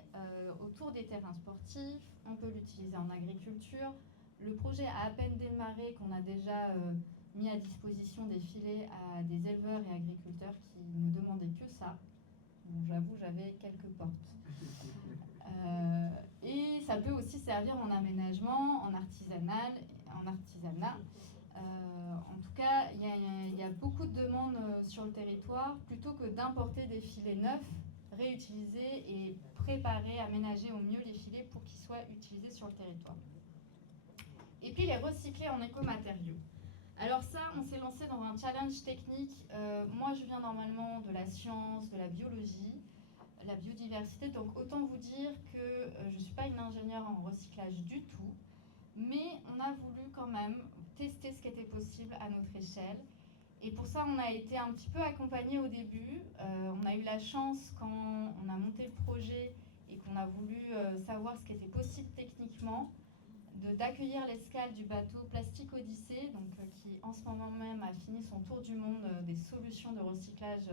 autour des terrains sportifs, on peut l'utiliser en agriculture. Le projet a à peine démarré qu'on a déjà mis à disposition des filets à des éleveurs et agriculteurs qui ne demandaient que ça. Bon, j'avoue, j'avais quelques portes. Et ça peut aussi servir en aménagement, en artisanat. En tout cas, il y a beaucoup de demandes sur le territoire. Plutôt que d'importer des filets neufs, réutiliser et préparer, aménager au mieux les filets pour qu'ils soient utilisés sur le territoire. Et puis les recycler en écomatériaux. Alors ça, on s'est lancé dans un challenge technique. Moi, je viens normalement de la science, de la biologie, la biodiversité. Donc autant vous dire que je ne suis pas une ingénieure en recyclage du tout. Mais on a voulu quand même tester ce qui était possible à notre échelle. Et pour ça, on a été un petit peu accompagnés au début. On a eu la chance, quand on a monté le projet et qu'on a voulu savoir ce qui était possible techniquement, d'accueillir l'escale du bateau Plastic Odyssée, donc, qui en ce moment même a fini son tour du monde des solutions de recyclage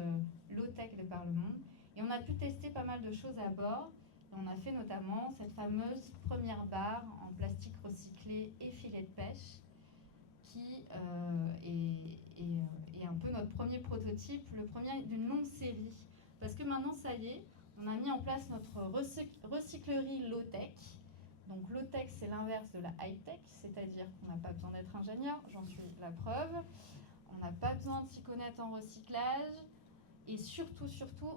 low-tech de par le monde. Et on a pu tester pas mal de choses à bord. On a fait notamment cette fameuse première barre en plastique recyclé et filet de pêche, qui est un peu notre premier prototype, le premier d'une longue série. Parce que maintenant, ça y est, on a mis en place notre recyclerie low-tech. Donc low-tech, c'est l'inverse de la high-tech, c'est-à-dire qu'on n'a pas besoin d'être ingénieur, j'en suis la preuve. On n'a pas besoin de s'y connaître en recyclage. Et surtout,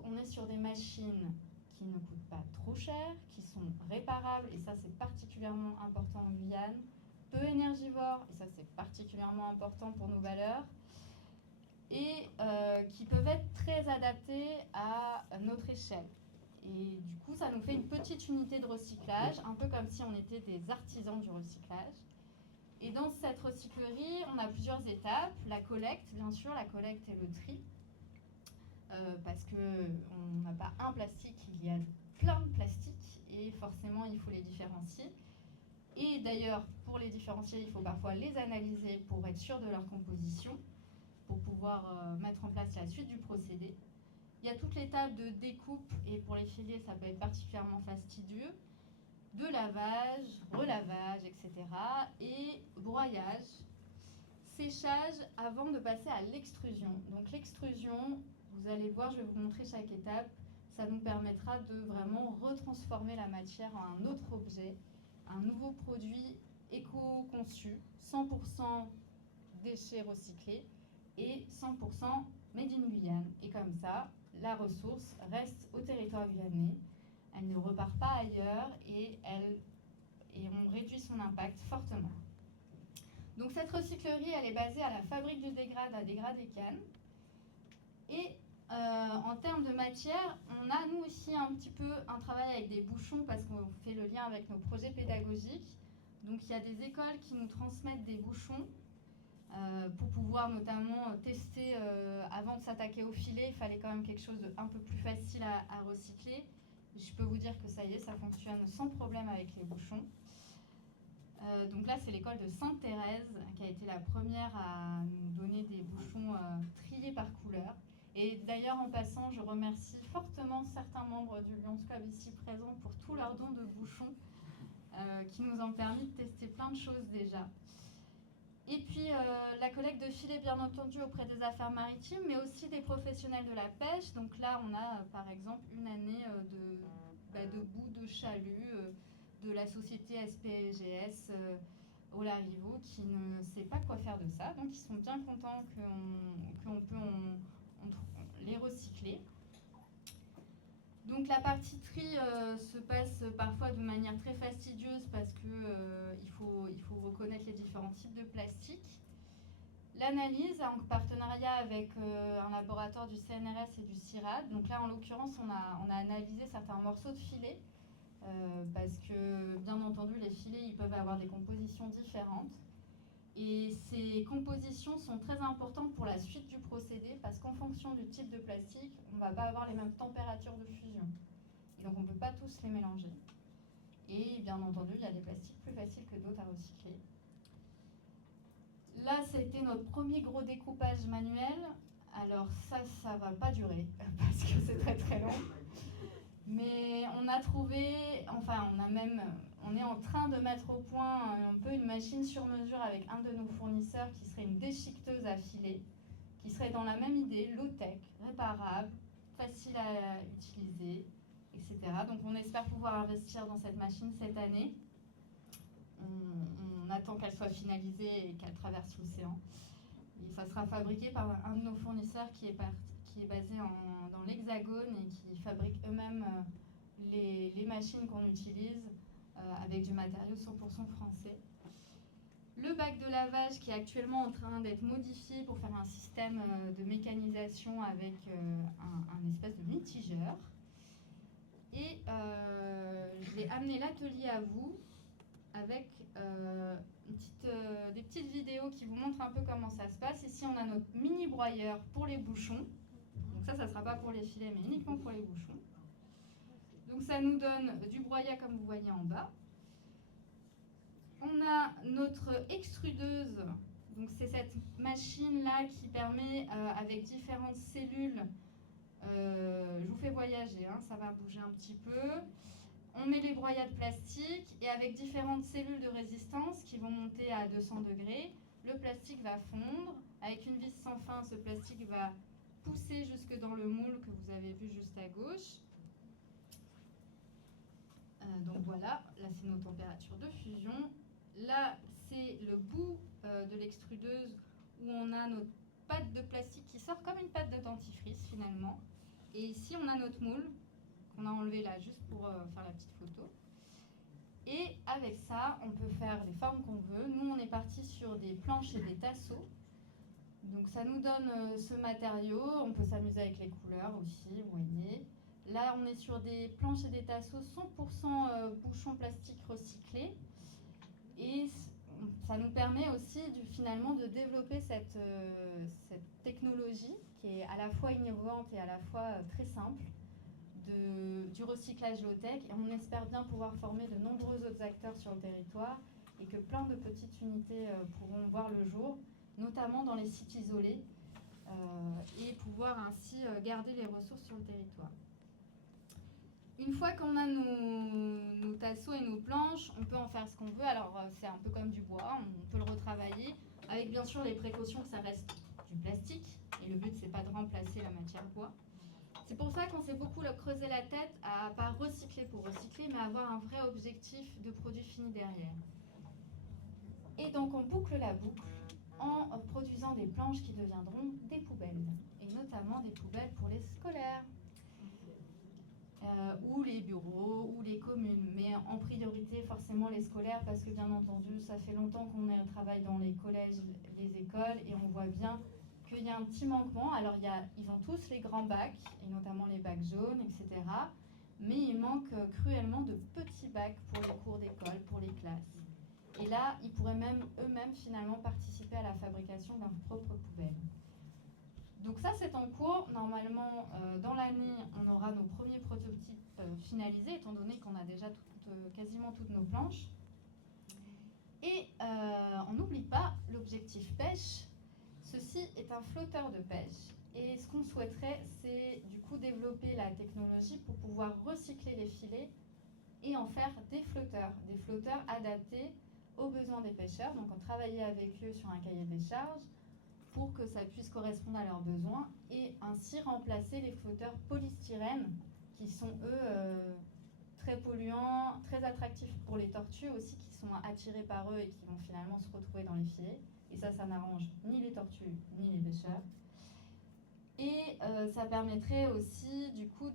on est sur des machines qui ne coûtent pas trop cher, qui sont réparables, et ça c'est particulièrement important en Guyane, peu énergivores, et ça c'est particulièrement important pour nos valeurs, et qui peuvent être très adaptés à notre échelle. Et du coup, ça nous fait une petite unité de recyclage, un peu comme si on était des artisans du recyclage. Et dans cette recyclerie, on a plusieurs étapes. La collecte, bien sûr, la collecte et le tri. Parce qu'on n'a pas un plastique, il y a plein de plastiques et forcément il faut les différencier. Et d'ailleurs, pour les différencier, il faut parfois les analyser pour être sûr de leur composition, pour pouvoir mettre en place la suite du procédé. Il y a toute l'étape de découpe, et pour les filets, ça peut être particulièrement fastidieux, de lavage, relavage, etc. Et broyage, séchage avant de passer à l'extrusion. Donc l'extrusion, vous allez voir, je vais vous montrer chaque étape. Ça nous permettra de vraiment retransformer la matière en un autre objet, un nouveau produit éco-conçu, 100% déchets recyclés et 100% made in Guyane. Et comme ça, la ressource reste au territoire guyanais, elle ne repart pas ailleurs et on réduit son impact fortement. Donc cette recyclerie, elle est basée à la fabrique du dégrade à Dégrade-les-Cannes. Et en termes de matière, on a nous aussi un petit peu un travail avec des bouchons parce qu'on fait le lien avec nos projets pédagogiques. Donc il y a des écoles qui nous transmettent des bouchons pour pouvoir notamment tester avant de s'attaquer au filet. Il fallait quand même quelque chose d'un peu plus facile à recycler. Je peux vous dire que ça y est, ça fonctionne sans problème avec les bouchons. Donc là, c'est l'école de Sainte-Thérèse qui a été la première à nous donner des bouchons triés par couleur. Et d'ailleurs, en passant, je remercie fortement certains membres du Lions Club ici présents pour tous leurs dons de bouchons qui nous ont permis de tester plein de choses déjà. Et puis la collecte de filets, bien entendu, auprès des affaires maritimes, mais aussi des professionnels de la pêche. Donc là, on a par exemple une année de bouts de chalut de la société SPGS au Larivot qui ne sait pas quoi faire de ça. Donc ils sont bien contents qu'on peut les recycler. Donc la partie tri se passe parfois de manière très fastidieuse parce que il faut reconnaître les différents types de plastique. L'analyse en partenariat avec un laboratoire du CNRS et du CIRAD. Donc là en l'occurrence on a analysé certains morceaux de filet parce que bien entendu les filets ils peuvent avoir des compositions différentes. Et ces compositions sont très importantes pour la suite du procédé parce qu'en fonction du type de plastique, on ne va pas avoir les mêmes températures de fusion. Et donc on ne peut pas tous les mélanger. Et bien entendu, il y a des plastiques plus faciles que d'autres à recycler. Là, c'était notre premier gros découpage manuel. Alors ça ne va pas durer parce que c'est très très long. Mais on a trouvé, enfin on est en train de mettre au point un peu une machine sur mesure avec un de nos fournisseurs qui serait une déchiqueteuse à filet, qui serait dans la même idée, low-tech, réparable, facile à utiliser, etc. Donc on espère pouvoir investir dans cette machine cette année. On attend qu'elle soit finalisée et qu'elle traverse l'océan. Et ça sera fabriqué par un de nos fournisseurs qui est basé dans l'Hexagone et qui fabrique eux-mêmes les machines qu'on utilise avec du matériau 100% français. Le bac de lavage qui est actuellement en train d'être modifié pour faire un système de mécanisation avec un espèce de mitigeur. Et je vais amener l'atelier à vous avec des petites vidéos qui vous montrent un peu comment ça se passe. Ici, on a notre mini broyeur pour les bouchons. Donc ça ne sera pas pour les filets, mais uniquement pour les bouchons. Donc ça nous donne du broyat comme vous voyez en bas. On a notre extrudeuse. Donc c'est cette machine-là qui permet, avec différentes cellules, je vous fais voyager, hein, ça va bouger un petit peu. On met les broyats de plastique et avec différentes cellules de résistance qui vont monter à 200 degrés, le plastique va fondre. Avec une vis sans fin, ce plastique va pousser jusque dans le moule que vous avez vu juste à gauche. Donc voilà, là c'est nos températures de fusion. Là c'est le bout de l'extrudeuse où on a notre pâte de plastique qui sort comme une pâte de dentifrice finalement. Et ici on a notre moule qu'on a enlevé là juste pour faire la petite photo. Et avec ça, on peut faire les formes qu'on veut. Nous, on est parti sur des planches et des tasseaux. Donc ça nous donne ce matériau. On peut s'amuser avec les couleurs aussi, vous voyez. Là, on est sur des planches et des tasseaux 100% bouchons plastique recyclés. Et ça nous permet aussi finalement de développer cette technologie qui est à la fois innovante et à la fois très simple. Du recyclage low-tech et on espère bien pouvoir former de nombreux autres acteurs sur le territoire et que plein de petites unités pourront voir le jour, notamment dans les sites isolés et pouvoir ainsi garder les ressources sur le territoire. Une fois qu'on a nos tasseaux et nos planches, on peut en faire ce qu'on veut. Alors c'est un peu comme du bois, on peut le retravailler avec bien sûr les précautions que ça reste du plastique et le but c'est pas de remplacer la matière bois. C'est pour ça qu'on s'est beaucoup creusé la tête à pas recycler pour recycler, mais avoir un vrai objectif de produit fini derrière. Et donc on boucle la boucle en produisant des planches qui deviendront des poubelles, et notamment des poubelles pour les scolaires, ou les bureaux, ou les communes, mais en priorité forcément les scolaires, parce que bien entendu, ça fait longtemps qu'on travaille dans les collèges, les écoles, et on voit bien qu'il y a un petit manquement. Alors ils ont tous les grands bacs, et notamment les bacs jaunes, etc. Mais il manque cruellement de petits bacs pour les cours d'école, pour les classes. Et là, ils pourraient même eux-mêmes finalement participer à la fabrication d'un propre poubelle. Donc ça, c'est en cours. Normalement, dans l'année, on aura nos premiers prototypes finalisés, étant donné qu'on a déjà quasiment toutes nos planches. Et on n'oublie pas l'objectif pêche. Ceci est un flotteur de pêche et ce qu'on souhaiterait, c'est du coup développer la technologie pour pouvoir recycler les filets et en faire des flotteurs adaptés aux besoins des pêcheurs. Donc on travaillait avec eux sur un cahier des charges pour que ça puisse correspondre à leurs besoins et ainsi remplacer les flotteurs polystyrène qui sont eux très polluants, très attractifs pour les tortues aussi, qui sont attirées par eux et qui vont finalement se retrouver dans les filets. Et ça n'arrange ni les tortues ni les pêcheurs. Et ça permettrait aussi du coup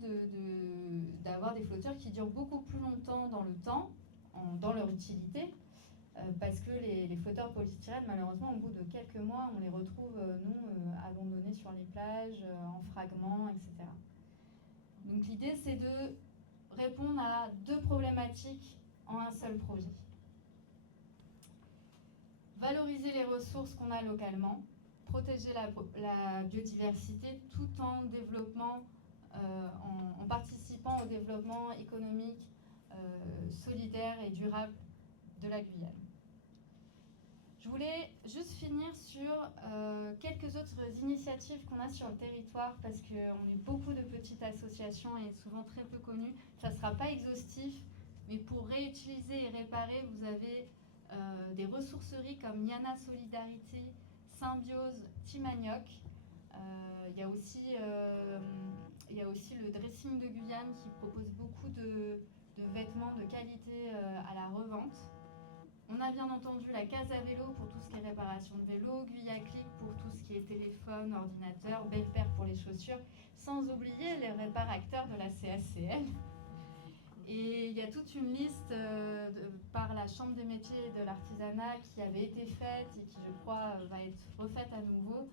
d'avoir des flotteurs qui durent beaucoup plus longtemps dans le temps, dans leur utilité, parce que les flotteurs polystyrène, malheureusement, au bout de quelques mois, on les retrouve, abandonnés sur les plages, en fragments, etc. Donc l'idée, c'est de répondre à 2 problématiques en un seul projet. Valoriser les ressources qu'on a localement, protéger la biodiversité tout en développement, en participant au développement économique, solidaire et durable de la Guyane. Je voulais juste finir sur quelques autres initiatives qu'on a sur le territoire, parce qu'on est beaucoup de petites associations et souvent très peu connues. Ça ne sera pas exhaustif, mais pour réutiliser et réparer, vous avez des ressourceries comme Yana Solidarité, Symbiose, Timagnoc. Il y a aussi le Dressing de Guyane qui propose beaucoup de vêtements de qualité à la revente. On a bien entendu la Casa Vélo pour tout ce qui est réparation de vélo, Guyaclic pour tout ce qui est téléphone, ordinateur, Belle-Père pour les chaussures, sans oublier les réparateurs de la CACL. Et il y a toute une liste par la Chambre des métiers et de l'artisanat qui avait été faite et qui, je crois, va être refaite à nouveau,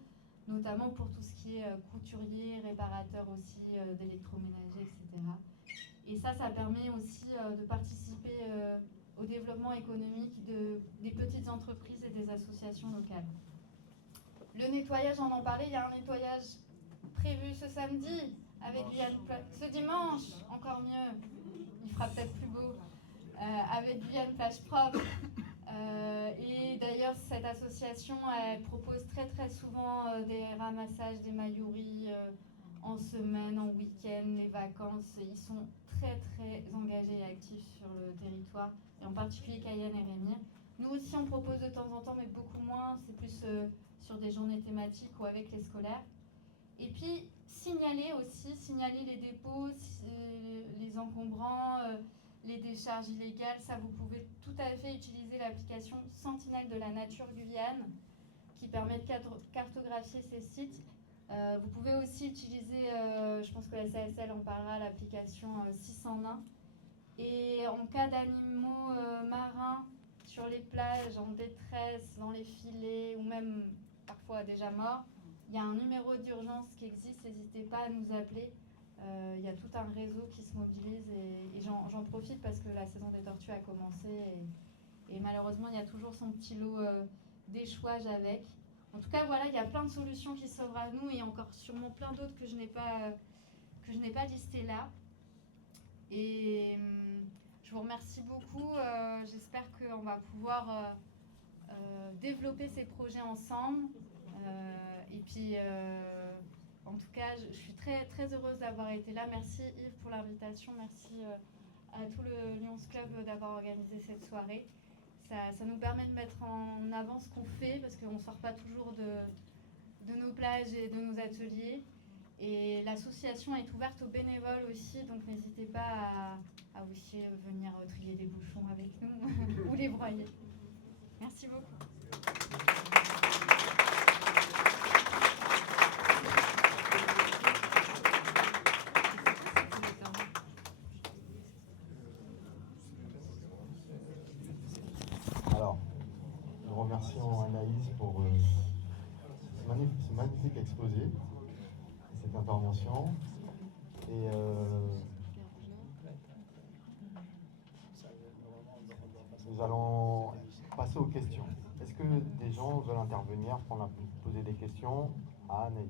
notamment pour tout ce qui est couturier, réparateur aussi d'électroménager, etc. Et ça permet aussi de participer au développement économique des petites entreprises et des associations locales. Le nettoyage, on en parlait, il y a un nettoyage prévu ce samedi, avec ce dimanche, encore mieux, il fera peut-être plus beau, avec Guyane Plage Propre. Et d'ailleurs, cette association, elle propose très très souvent des ramassages, des maillouries en semaine, en week-end, les vacances. Ils sont très très engagés et actifs sur le territoire, et en particulier Cayenne et Rémire. Nous aussi, on propose de temps en temps, mais beaucoup moins. C'est plus sur des journées thématiques ou avec les scolaires. Et puis, signaler les dépôts, les encombrants, les décharges illégales. Ça, vous pouvez tout à fait utiliser l'application Sentinelle de la Nature Guyane, qui permet de cartographier ces sites. Vous pouvez aussi utiliser, je pense que la CSL en parlera, l'application 601. Et en cas d'animaux marins sur les plages, en détresse, dans les filets, ou même parfois déjà morts, il y a un numéro d'urgence qui existe, n'hésitez pas à nous appeler. Il y a tout un réseau qui se mobilise, et j'en profite parce que la saison des tortues a commencé, et malheureusement il y a toujours son petit lot d'échouage avec. En tout cas, voilà, il y a plein de solutions qui s'offrent à nous, et encore sûrement plein d'autres que je n'ai pas listées là. Et je vous remercie beaucoup. J'espère qu'on va pouvoir développer ces projets ensemble. Et puis, en tout cas, je suis très, très heureuse d'avoir été là. Merci Yves pour l'invitation. Merci à tout le Lions Club d'avoir organisé cette soirée. Ça nous permet de mettre en avant ce qu'on fait, parce qu'on ne sort pas toujours de nos plages et de nos ateliers. Et l'association est ouverte aux bénévoles aussi, donc n'hésitez pas à aussi venir trier des bouchons avec nous ou les broyer. Merci beaucoup. Alors, nous remercions Anaïs pour ce magnifique exposé, cette intervention. Et nous allons passer aux questions. Est-ce que des gens veulent intervenir, poser des questions à Anaïs?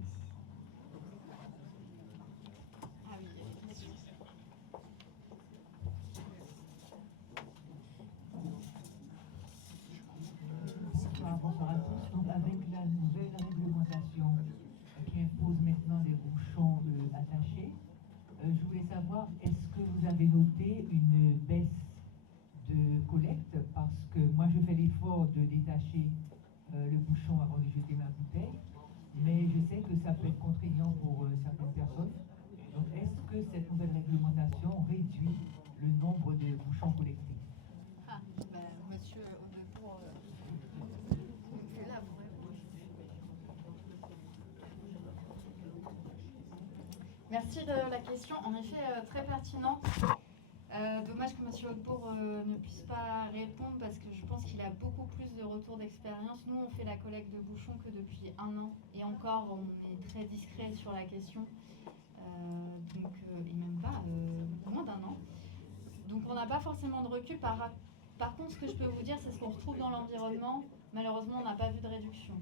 Bonsoir à tous. Donc, avec la nouvelle réglementation qui impose maintenant des bouchons attachés, je voulais savoir, est-ce que vous avez noté une baisse de collecte? Parce que moi, je fais l'effort de détacher le bouchon avant de jeter ma bouteille, mais je sais que ça peut être contraignant pour certaines personnes. Donc, est-ce que cette nouvelle réglementation réduit le nombre de bouchons collectés. Ah, monsieur Audebourg, c'est là pour répondre. Merci de la question, en effet très pertinente. Dommage que monsieur Audebourg ne puisse pas répondre parce que je pense qu'il a beaucoup plus de retours d'expérience. Nous, on fait la collecte de bouchons que depuis 1 an et encore, on est très discret sur la question. Et même pas, moins d'1 an. Donc on n'a pas forcément de recul. Par contre, ce que je peux vous dire, c'est ce qu'on retrouve dans l'environnement. Malheureusement, on n'a pas vu de réduction.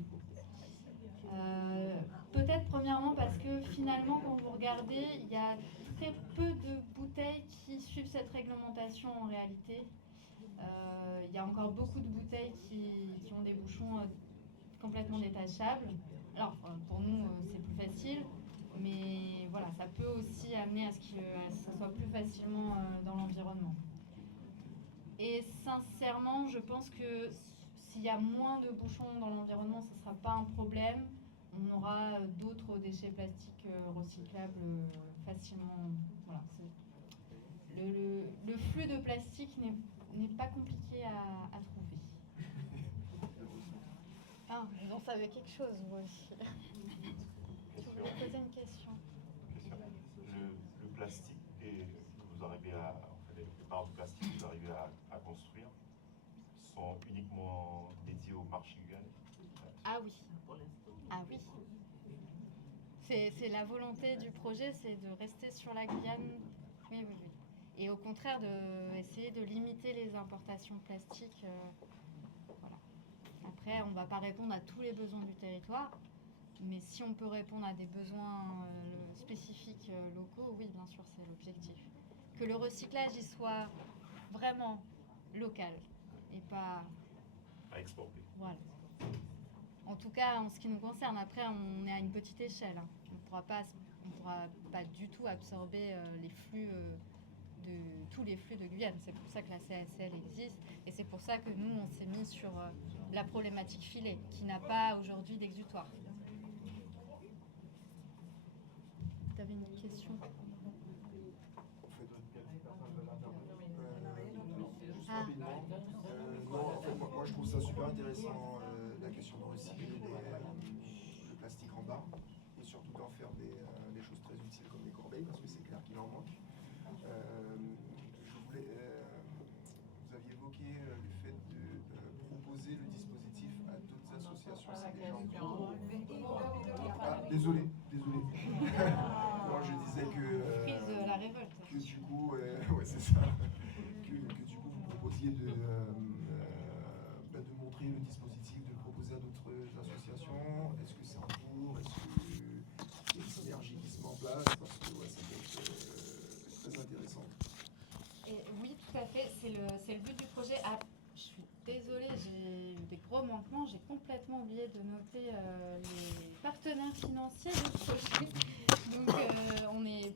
Peut-être premièrement parce que finalement, quand vous regardez, il y a très peu de bouteilles qui suivent cette réglementation en réalité. Il y a encore beaucoup de bouteilles qui ont des bouchons complètement détachables. Alors, pour nous, c'est plus facile. Mais voilà, ça peut aussi amener à ce que ça soit plus facilement dans l'environnement. Et sincèrement, je pense que s'il y a moins de bouchons dans l'environnement, ce ne sera pas un problème. On aura d'autres déchets plastiques recyclables facilement. Voilà, le flux de plastique n'est pas compliqué à trouver. Ah, vous en savez quelque chose, vous aussi. Je voulais poser une question. Le plastique que vous arrivez à, les barres de plastique que vous arrivez à construire sont uniquement dédiées au marché guyanais? Ah oui. Ah oui. C'est la volonté du projet, c'est de rester sur la Guyane. Oui. Et au contraire, d'essayer de limiter les importations plastiques. Voilà. Après, on ne va pas répondre à tous les besoins du territoire. Mais si on peut répondre à des besoins spécifiques locaux, oui, bien sûr, c'est l'objectif. Que le recyclage y soit vraiment local et pas... À exporter. Voilà. En tout cas, en ce qui nous concerne, après, on est à une petite échelle. Hein. On ne pourra pas du tout absorber tous les flux de Guyane. C'est pour ça que la CACL existe et c'est pour ça que nous, on s'est mis sur la problématique filet, qui n'a pas aujourd'hui d'exutoire. Tu avais une question? Juste rapidement. Non, en fait, moi je trouve ça super intéressant, la question de recycler le plastique en barre et surtout d'en faire des choses très utiles comme des corbeilles parce que c'est clair qu'il en manque. Vous aviez évoqué le fait de proposer le dispositif à d'autres associations, c'est déjà en cours. Ah, désolé. Moi je disais que... Prise la révolte. Que du coup, ouais c'est ça. Que du coup vous proposiez de montrer le dispositif, de le proposer à d'autres associations. Est-ce que c'est en cours? Est-ce qu'il y a une synergie qui se met en place? Parce que ouais, ça peut être très intéressant. Et oui, tout à fait, c'est le but du projet. Ah, je suis désolée, j'ai eu des gros manquements. J'ai complètement oublié de noter les partenaires financiers du projet. Donc,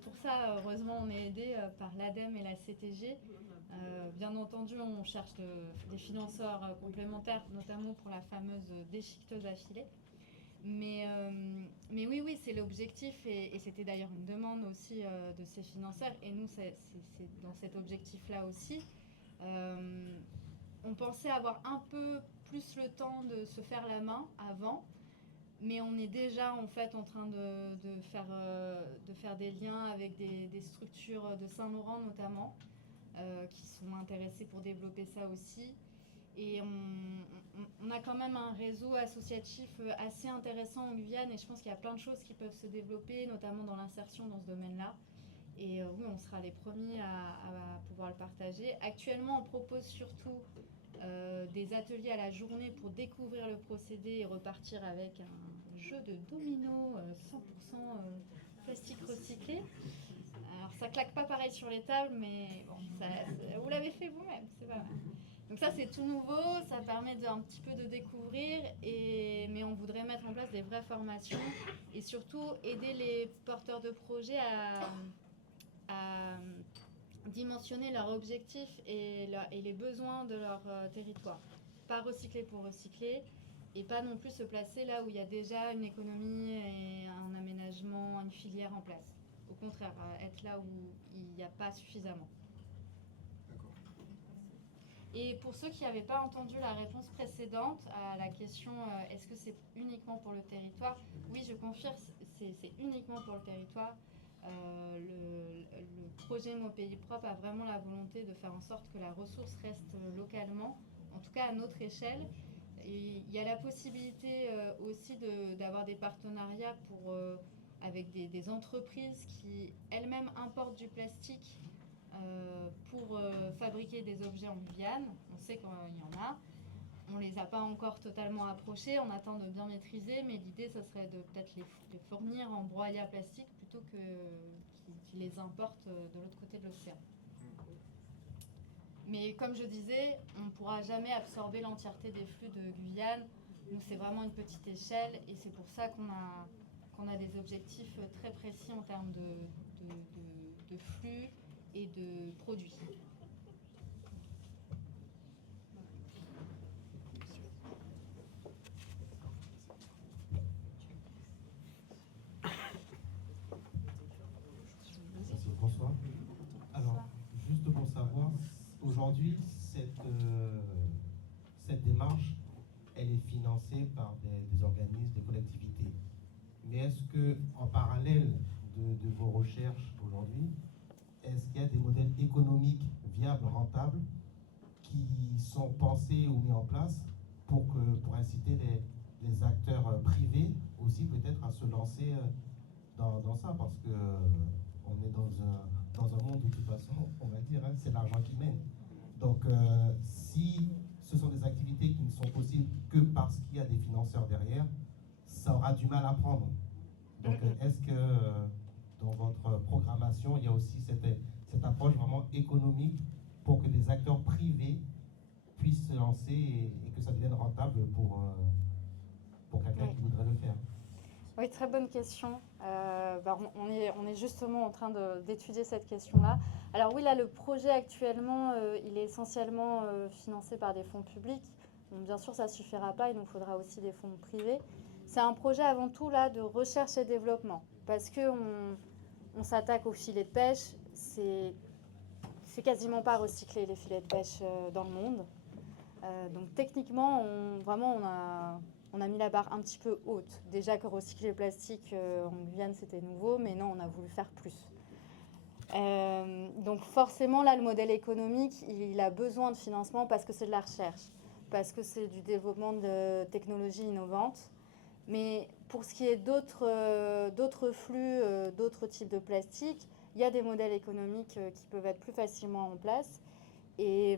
pour ça, heureusement, on est aidé par l'ADEME et la CTG. Bien entendu, on cherche des financeurs complémentaires, notamment pour la fameuse déchiqueteuse à filet. Mais oui, c'est l'objectif et c'était d'ailleurs une demande aussi de ces financeurs. Et nous, c'est dans cet objectif-là aussi. On pensait avoir un peu plus le temps de se faire la main avant, mais on est déjà en fait en train de faire des liens avec des structures de Saint-Laurent notamment, qui sont intéressées pour développer ça aussi. Et on a quand même un réseau associatif assez intéressant en Guyane et je pense qu'il y a plein de choses qui peuvent se développer, notamment dans l'insertion dans ce domaine-là. Et oui, on sera les premiers à pouvoir le partager. Actuellement, on propose surtout des ateliers à la journée pour découvrir le procédé et repartir avec un jeu de dominos 100% plastique recyclé. Alors ça claque pas pareil sur les tables, mais bon, vous l'avez fait vous-même, c'est pas mal. Donc ça c'est tout nouveau, ça permet un petit peu de découvrir, mais on voudrait mettre en place des vraies formations et surtout aider les porteurs de projets à dimensionner leurs objectifs et les besoins de leur territoire. Pas recycler pour recycler et pas non plus se placer là où il y a déjà une économie et un aménagement, une filière en place. Au contraire, être là où il n'y a pas suffisamment. Et pour ceux qui n'avaient pas entendu la réponse précédente à la question est-ce que c'est uniquement pour le territoire? Oui, je confirme, c'est uniquement pour le territoire. Le projet Mon Pays Propre a vraiment la volonté de faire en sorte que la ressource reste localement, en tout cas à notre échelle. Et il y a la possibilité aussi d'avoir des partenariats avec des entreprises qui elles-mêmes importent du plastique pour fabriquer des objets en Guyane. On sait qu'il y en a. On ne les a pas encore totalement approchés, on attend de bien maîtriser, mais l'idée, ça serait de peut-être les fournir en broyat plastique plutôt qu'ils les importent de l'autre côté de l'océan. Mais comme je disais, on ne pourra jamais absorber l'entièreté des flux de Guyane. Nous, c'est vraiment une petite échelle et c'est pour ça qu'on a des objectifs très précis en termes de flux et de produits. Bonsoir. Alors, juste pour savoir, aujourd'hui, cette démarche, elle est financée par des organismes, des collectivités. Mais est-ce que, en parallèle de vos recherches aujourd'hui, est-ce qu'il y a des modèles économiques viables, rentables, qui sont pensés ou mis en place pour inciter les acteurs privés aussi peut-être à se lancer dans ça, parce que on est dans un monde où, de toute façon, on va dire, c'est l'argent qui mène. Donc, si ce sont des activités qui ne sont possibles que parce qu'il y a des financeurs derrière, ça aura du mal à prendre. Donc, est-ce que dans votre programmation, il y a aussi cette approche vraiment économique pour que des acteurs privés puissent se lancer et que ça devienne rentable pour quelqu'un qui voudrait le faire? Oui, très bonne question. On est justement en train d'étudier cette question-là. Alors oui, là, le projet actuellement, il est essentiellement financé par des fonds publics. Donc, bien sûr, ça ne suffira pas, il nous faudra aussi des fonds privés. C'est un projet avant tout là, de recherche et développement, parce qu'on s'attaque aux filets de pêche. C'est quasiment pas recyclé, les filets de pêche dans le monde. Donc techniquement, on a mis la barre un petit peu haute. Déjà que recycler le plastique en Guyane, c'était nouveau, mais non, on a voulu faire plus. Donc forcément, là, le modèle économique, il a besoin de financement parce que c'est de la recherche, parce que c'est du développement de technologies innovantes. Mais pour ce qui est d'autres flux, d'autres types de plastique, il y a des modèles économiques qui peuvent être plus facilement en place. Et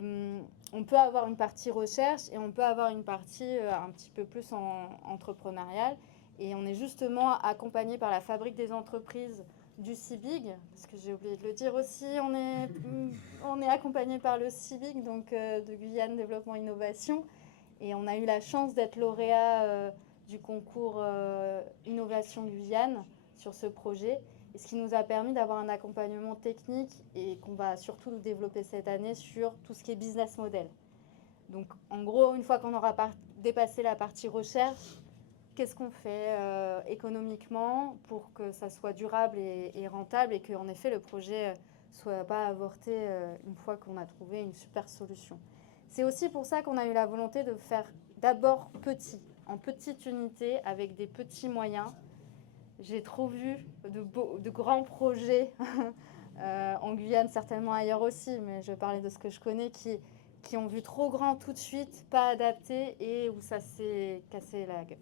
on peut avoir une partie recherche et on peut avoir une partie un petit peu plus entrepreneuriale. Et on est justement accompagné par la Fabrique des entreprises du CIBIG, parce que j'ai oublié de le dire aussi, on est accompagné par le CIBIG, donc de Guyane Développement Innovation. Et on a eu la chance d'être lauréat du concours Innovation Guyane sur ce projet. Et ce qui nous a permis d'avoir un accompagnement technique et qu'on va surtout développer cette année sur tout ce qui est business model. Donc en gros, une fois qu'on aura dépassé la partie recherche, qu'est-ce qu'on fait économiquement pour que ça soit durable et rentable et qu'en effet le projet ne soit pas avorté une fois qu'on a trouvé une super solution. C'est aussi pour ça qu'on a eu la volonté de faire d'abord petit, en petite unité, avec des petits moyens. J'ai trop vu de grands projets en Guyane, certainement ailleurs aussi, mais je vais parler de ce que je connais, qui ont vu trop grand tout de suite, pas adapté et où ça s'est cassé la gueule.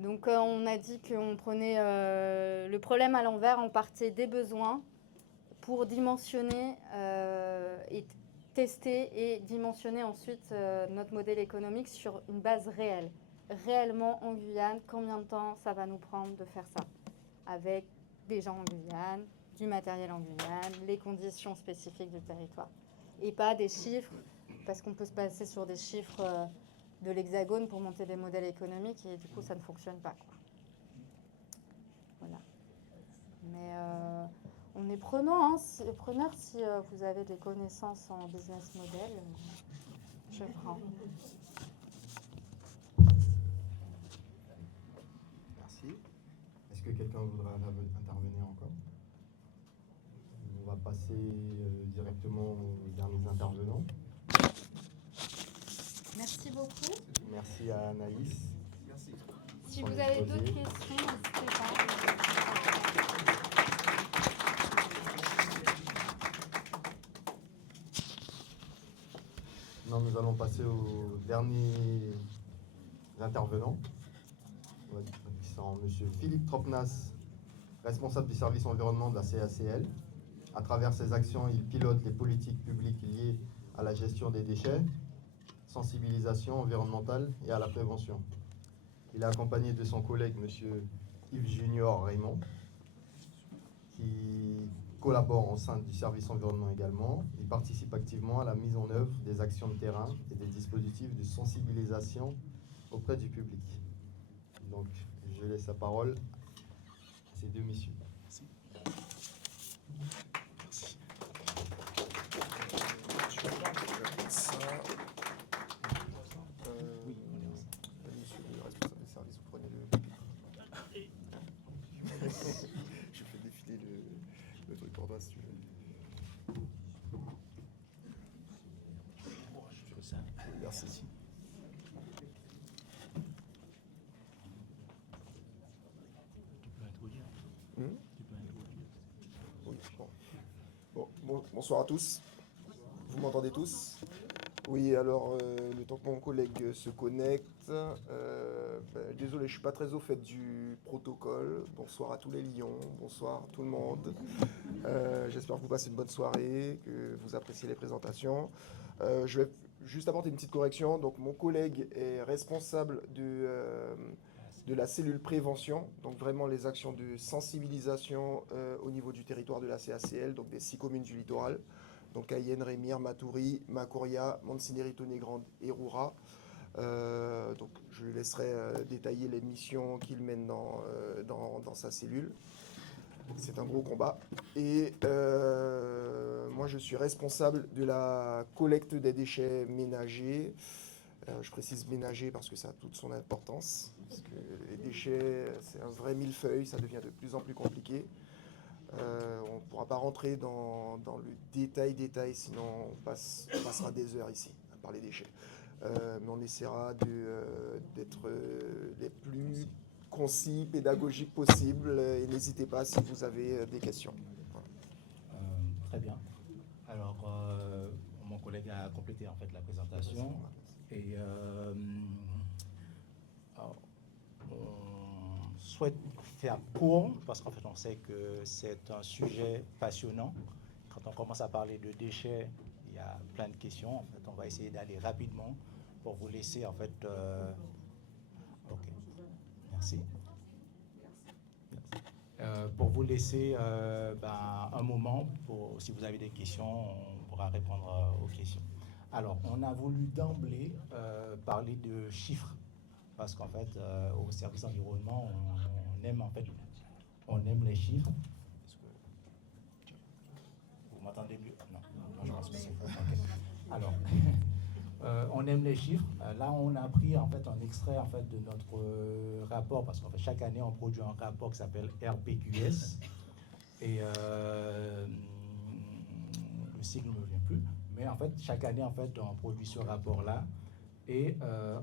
Donc on a dit qu'on prenait le problème à l'envers, on partait des besoins pour dimensionner et tester et dimensionner ensuite notre modèle économique sur une base réelle. Réellement en Guyane, combien de temps ça va nous prendre de faire ça? Avec des gens en Guyane, du matériel en Guyane, les conditions spécifiques du territoire. Et pas des chiffres, parce qu'on peut se baser sur des chiffres de l'Hexagone pour monter des modèles économiques et du coup ça ne fonctionne pas, quoi. Voilà. Mais on est preneur si vous avez des connaissances en business model, je prends. Merci. Est-ce que quelqu'un voudra intervenir encore? On va passer directement aux derniers intervenants. Merci beaucoup. Merci à Anaïs. Merci. Si Sans vous avez exposer. d'autres questions, n'hésitez pas. Maintenant, nous allons passer aux derniers intervenants. Qui sont M. Philippe Tropnas, responsable du service environnement de la CACL. À travers ses actions, il pilote les politiques publiques liées à la gestion des déchets, sensibilisation environnementale et à la prévention. Il est accompagné de son collègue M. Yves Junior Raymond, qui collabore au sein du service environnement également. Il participe activement à la mise en œuvre des actions de terrain et des dispositifs de sensibilisation auprès du public. Donc, je laisse la parole à ces deux messieurs. Merci. Monsieur le responsable des services, vous prenez le pupitre. Je fais défiler le truc pour toi si tu veux. Merci. Oui, bonsoir à tous. Vous m'entendez tous? Oui, alors le temps que mon collègue se connecte, désolé, je suis pas très au fait du protocole. Bonsoir à tous les lions, bonsoir tout le monde. J'espère que vous passez une bonne soirée, que vous appréciez les présentations. Je vais juste apporter une petite correction. Donc mon collègue est responsable de la cellule prévention, donc vraiment les actions de sensibilisation au niveau du territoire de la CACL, donc des 6 communes du littoral. Donc Cayenne, Rémire, Matoury, Macoria, Montsinéry-Tonnet-Grande et Roura. Donc je lui laisserai détailler les missions qu'il mène dans sa cellule. C'est un gros combat. Et moi je suis responsable de la collecte des déchets ménagers. Je précise ménagers parce que ça a toute son importance. Parce que les déchets, c'est un vrai millefeuille, ça devient de plus en plus compliqué. On ne pourra pas rentrer dans le détail, sinon on passera des heures ici à parler déchets. Mais on essaiera d'être les plus concis, pédagogiques possible. Et n'hésitez pas si vous avez des questions. Voilà. Très bien. Alors, mon collègue a complété en fait la présentation. Et alors, on souhaite faire court parce qu'en fait on sait que c'est un sujet passionnant. Quand on commence à parler de déchets, il y a plein de questions. En fait, on va essayer d'aller rapidement pour vous laisser en fait. Ok, merci. Pour vous laisser un moment pour si vous avez des questions, on pourra répondre aux questions. Alors, on a voulu d'emblée parler de chiffres parce qu'en fait, au service environnement, on aime les chiffres. Vous m'entendez mieux? Non, je pense que c'est faux. Okay. Alors, on aime les chiffres. Là, on a pris en fait un extrait en fait de notre rapport parce qu'en fait chaque année on produit un rapport qui s'appelle RPQS et le sigle ne me vient plus. Mais en fait, chaque année, en fait, on produit ce rapport-là et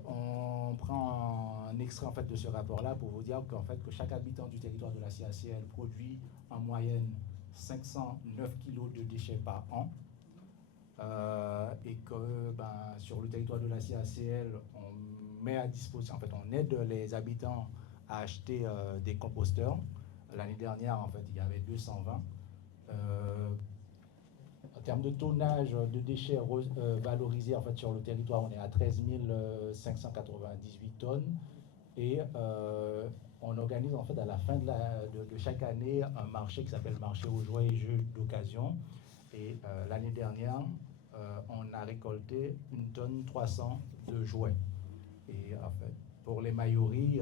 on prend un extrait en fait, de ce rapport-là pour vous dire qu'en fait, que chaque habitant du territoire de la CACL produit en moyenne 509 kg de déchets par an et que sur le territoire de la CACL, on met à disposition, en fait, on aide les habitants à acheter des composteurs. L'année dernière, en fait, il y avait 220. En termes de tonnage de déchets valorisés en fait, sur le territoire, on est à 13 598 tonnes. Et on organise en fait à la fin de chaque année un marché qui s'appelle marché aux jouets et jeux d'occasion. Et l'année dernière, on a récolté 1,3 tonne de jouets. Et en fait, pour les maillots-riz,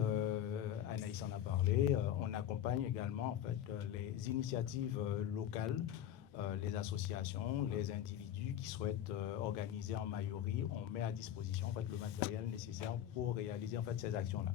Anaïs en a parlé, on accompagne également en fait, les initiatives locales. Les associations, les individus qui souhaitent organiser en maillots-riz, on met à disposition en fait, le matériel nécessaire pour réaliser en fait, ces actions-là.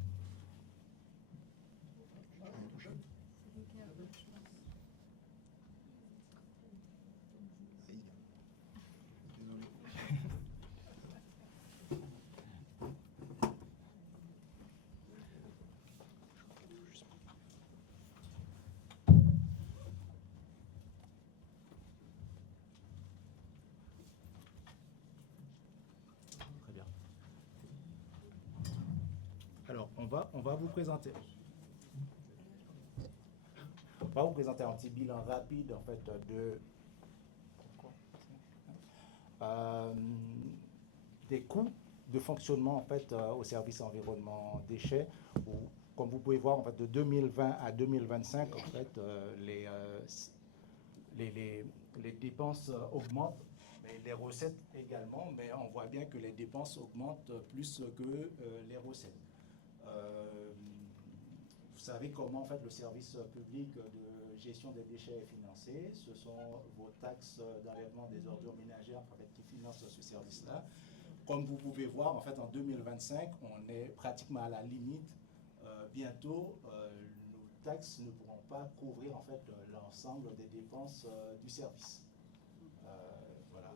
on va vous présenter. On va vous présenter un petit bilan rapide en fait des coûts de fonctionnement en fait au service environnement déchets. Où, comme vous pouvez voir en fait de 2020 à 2025 en fait les dépenses augmentent, mais les recettes également. Mais on voit bien que les dépenses augmentent plus que les recettes. Vous savez comment en fait le service public de gestion des déchets est financé. Ce sont vos taxes d'enlèvement des ordures ménagères en fait, qui financent ce service-là. Comme vous pouvez voir, en fait, en 2025, on est pratiquement à la limite. Bientôt, nos taxes ne pourront pas couvrir en fait l'ensemble des dépenses du service. Voilà.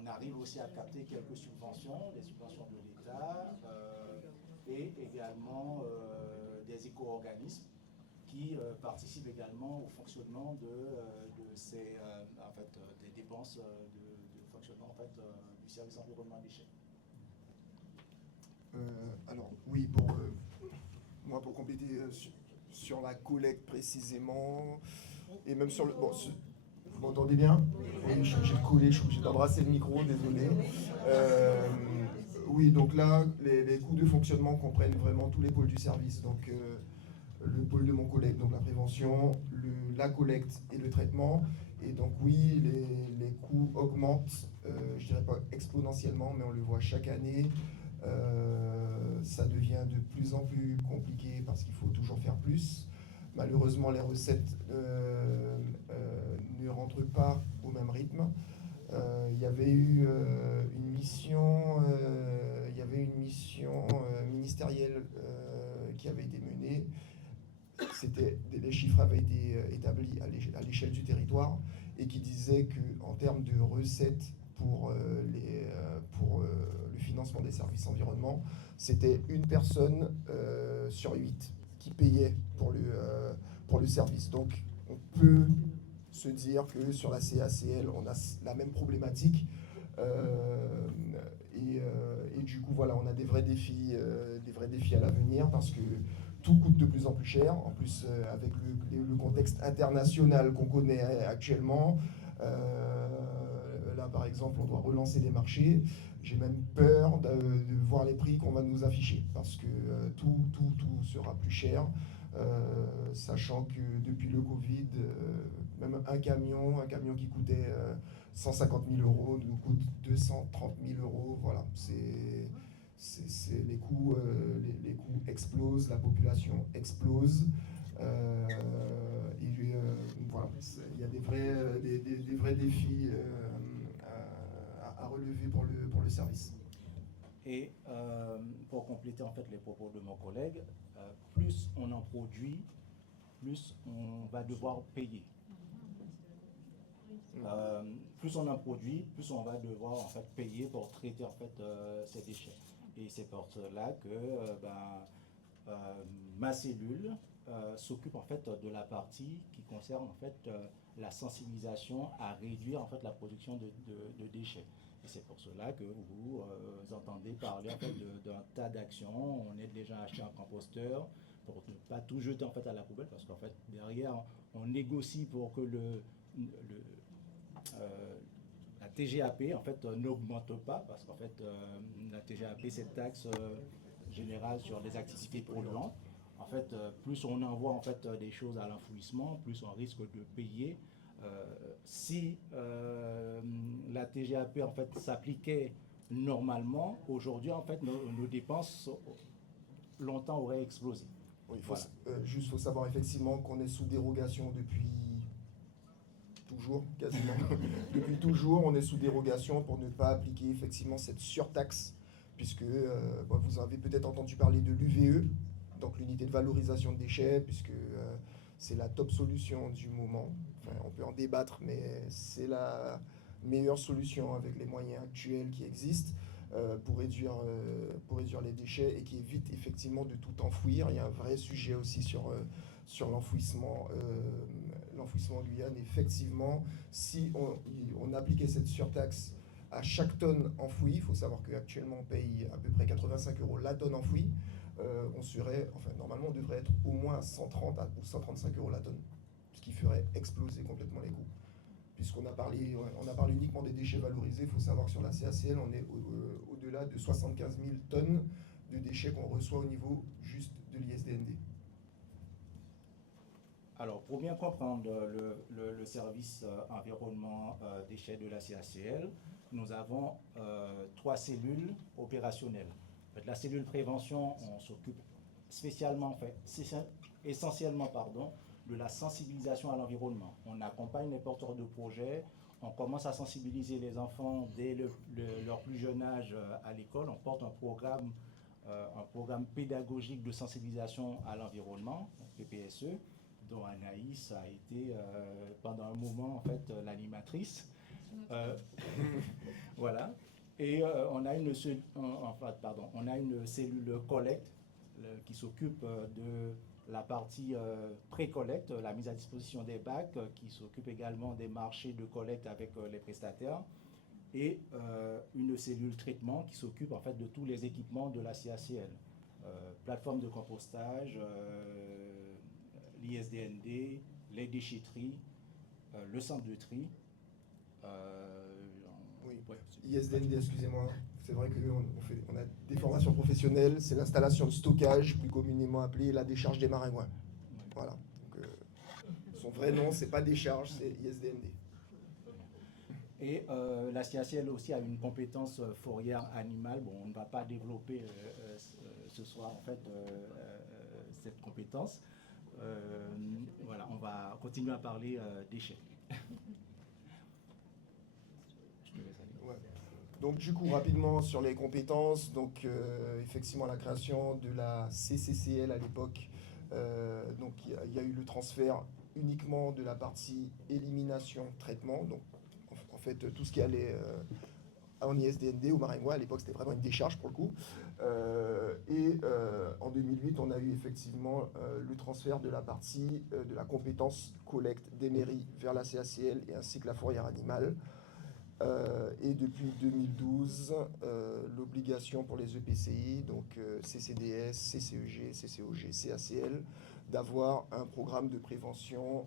On arrive aussi à capter quelques subventions, des subventions de l'État et également des éco-organismes qui participent également au fonctionnement de ces, en fait, des dépenses de fonctionnement en fait, du service environnement déchets. Alors oui, moi pour compléter sur la collecte précisément, et même sur le... Bon, vous m'entendez bien? Oui, je suis obligé de coller, je suis obligé d'embrasser le micro, désolé. Oui, donc là, les coûts de fonctionnement comprennent vraiment tous les pôles du service. Donc le pôle de mon collègue, donc la prévention, la collecte et le traitement. Et donc oui, les coûts augmentent, je dirais pas exponentiellement, mais on le voit chaque année. Ça devient de plus en plus compliqué parce qu'il faut toujours faire plus. Malheureusement, les recettes ne rentrent pas au même rythme. Il y avait eu une mission, ministérielle qui avait été menée. Les chiffres avaient été établis à l'échelle du territoire et qui disaient qu'en termes de recettes pour le financement des services environnement, c'était une personne sur 8 qui payait pour le service. Donc on peut se dire que sur la CACL, on a la même problématique. Et du coup, voilà, on a des vrais défis à l'avenir parce que tout coûte de plus en plus cher. En plus, avec le contexte international qu'on connaît actuellement, là, par exemple, on doit relancer les marchés. J'ai même peur de voir les prix qu'on va nous afficher parce que tout sera plus cher. Sachant que depuis le Covid, même un camion qui coûtait 150 000 euros nous coûte 230 000 euros. Voilà, les coûts explosent, la population explose. Voilà, il y a des vrais défis à relever pour le service. Et pour compléter en fait les propos de mon collègue, plus on en produit, plus on va devoir payer. Plus on en produit, plus on va devoir en fait payer pour traiter en fait ces déchets. Et c'est pour cela que ma cellule s'occupe en fait de la partie qui concerne en fait la sensibilisation à réduire en fait la production de déchets. Et c'est pour cela que vous entendez parler en fait d'un tas d'actions. On aide les gens à acheter un composteur pour ne pas tout jeter en fait à la poubelle, parce qu'en fait derrière on négocie pour que la TGAP en fait n'augmente pas, parce qu'en fait la TGAP c'est une taxe générale sur les activités polluantes. En fait, plus on envoie en fait des choses à l'enfouissement, plus on risque de payer. Si la TGAP en fait s'appliquait normalement, aujourd'hui en fait nos dépenses longtemps auraient explosé. Oui, juste faut savoir effectivement qu'on est sous dérogation depuis toujours, quasiment. Depuis toujours, on est sous dérogation pour ne pas appliquer effectivement cette surtaxe, puisque vous avez peut-être entendu parler de l'UVE, donc l'unité de valorisation de déchets, puisque c'est la top solution du moment. Enfin, on peut en débattre, mais c'est la meilleure solution avec les moyens actuels qui existent pour réduire les déchets et qui évite effectivement de tout enfouir. Il y a un vrai sujet aussi sur l'enfouissement en Guyane. Effectivement, si on appliquait cette surtaxe à chaque tonne enfouie, il faut savoir qu'actuellement on paye à peu près 85 € la tonne enfouie. normalement, on devrait être au moins à 130 ou 135 € la tonne, ce qui ferait exploser complètement les coûts. Puisqu'on a parlé uniquement des déchets valorisés, il faut savoir que sur la CACL, on est au-delà de 75 000 tonnes de déchets qu'on reçoit au niveau juste de l'ISDND. Alors, pour bien comprendre le service environnement déchets de la CACL, nous avons 3 cellules opérationnelles. En fait, la cellule prévention, on s'occupe essentiellement de la sensibilisation à l'environnement. On accompagne les porteurs de projets, on commence à sensibiliser les enfants dès leur plus jeune âge à l'école. On porte un programme pédagogique de sensibilisation à l'environnement, PPSE, dont Anaïs a été pendant un moment en fait l'animatrice. Voilà. Et on a une cellule collecte qui s'occupe de la partie pré-collecte, la mise à disposition des bacs, qui s'occupe également des marchés de collecte avec les prestataires, et une cellule traitement qui s'occupe en fait de tous les équipements de la CACL, plateforme de compostage, l'ISDND, les déchetteries, le centre de tri. ISDND, excusez-moi, c'est vrai qu'on a des formations professionnelles, c'est l'installation de stockage, plus communément appelée la décharge des maringouins. Voilà. Donc, son vrai nom, c'est pas décharge, c'est ISDND. Et la CACL aussi a une compétence fourrière animale. Bon, on ne va pas développer ce soir en fait cette compétence. Voilà, on va continuer à parler déchets. Donc du coup, rapidement sur les compétences, donc effectivement la création de la CCCL à l'époque, donc il y a eu le transfert uniquement de la partie élimination-traitement, donc en fait tout ce qui allait en ISDND, au Maringouin, à l'époque c'était vraiment une décharge pour le coup, et en 2008 on a eu effectivement le transfert de la partie de la compétence collecte des mairies vers la CACL et ainsi que la fourrière animale. Et depuis 2012, l'obligation pour les EPCI, donc CCDS, CCEG, CCOG, CACL, d'avoir un programme de prévention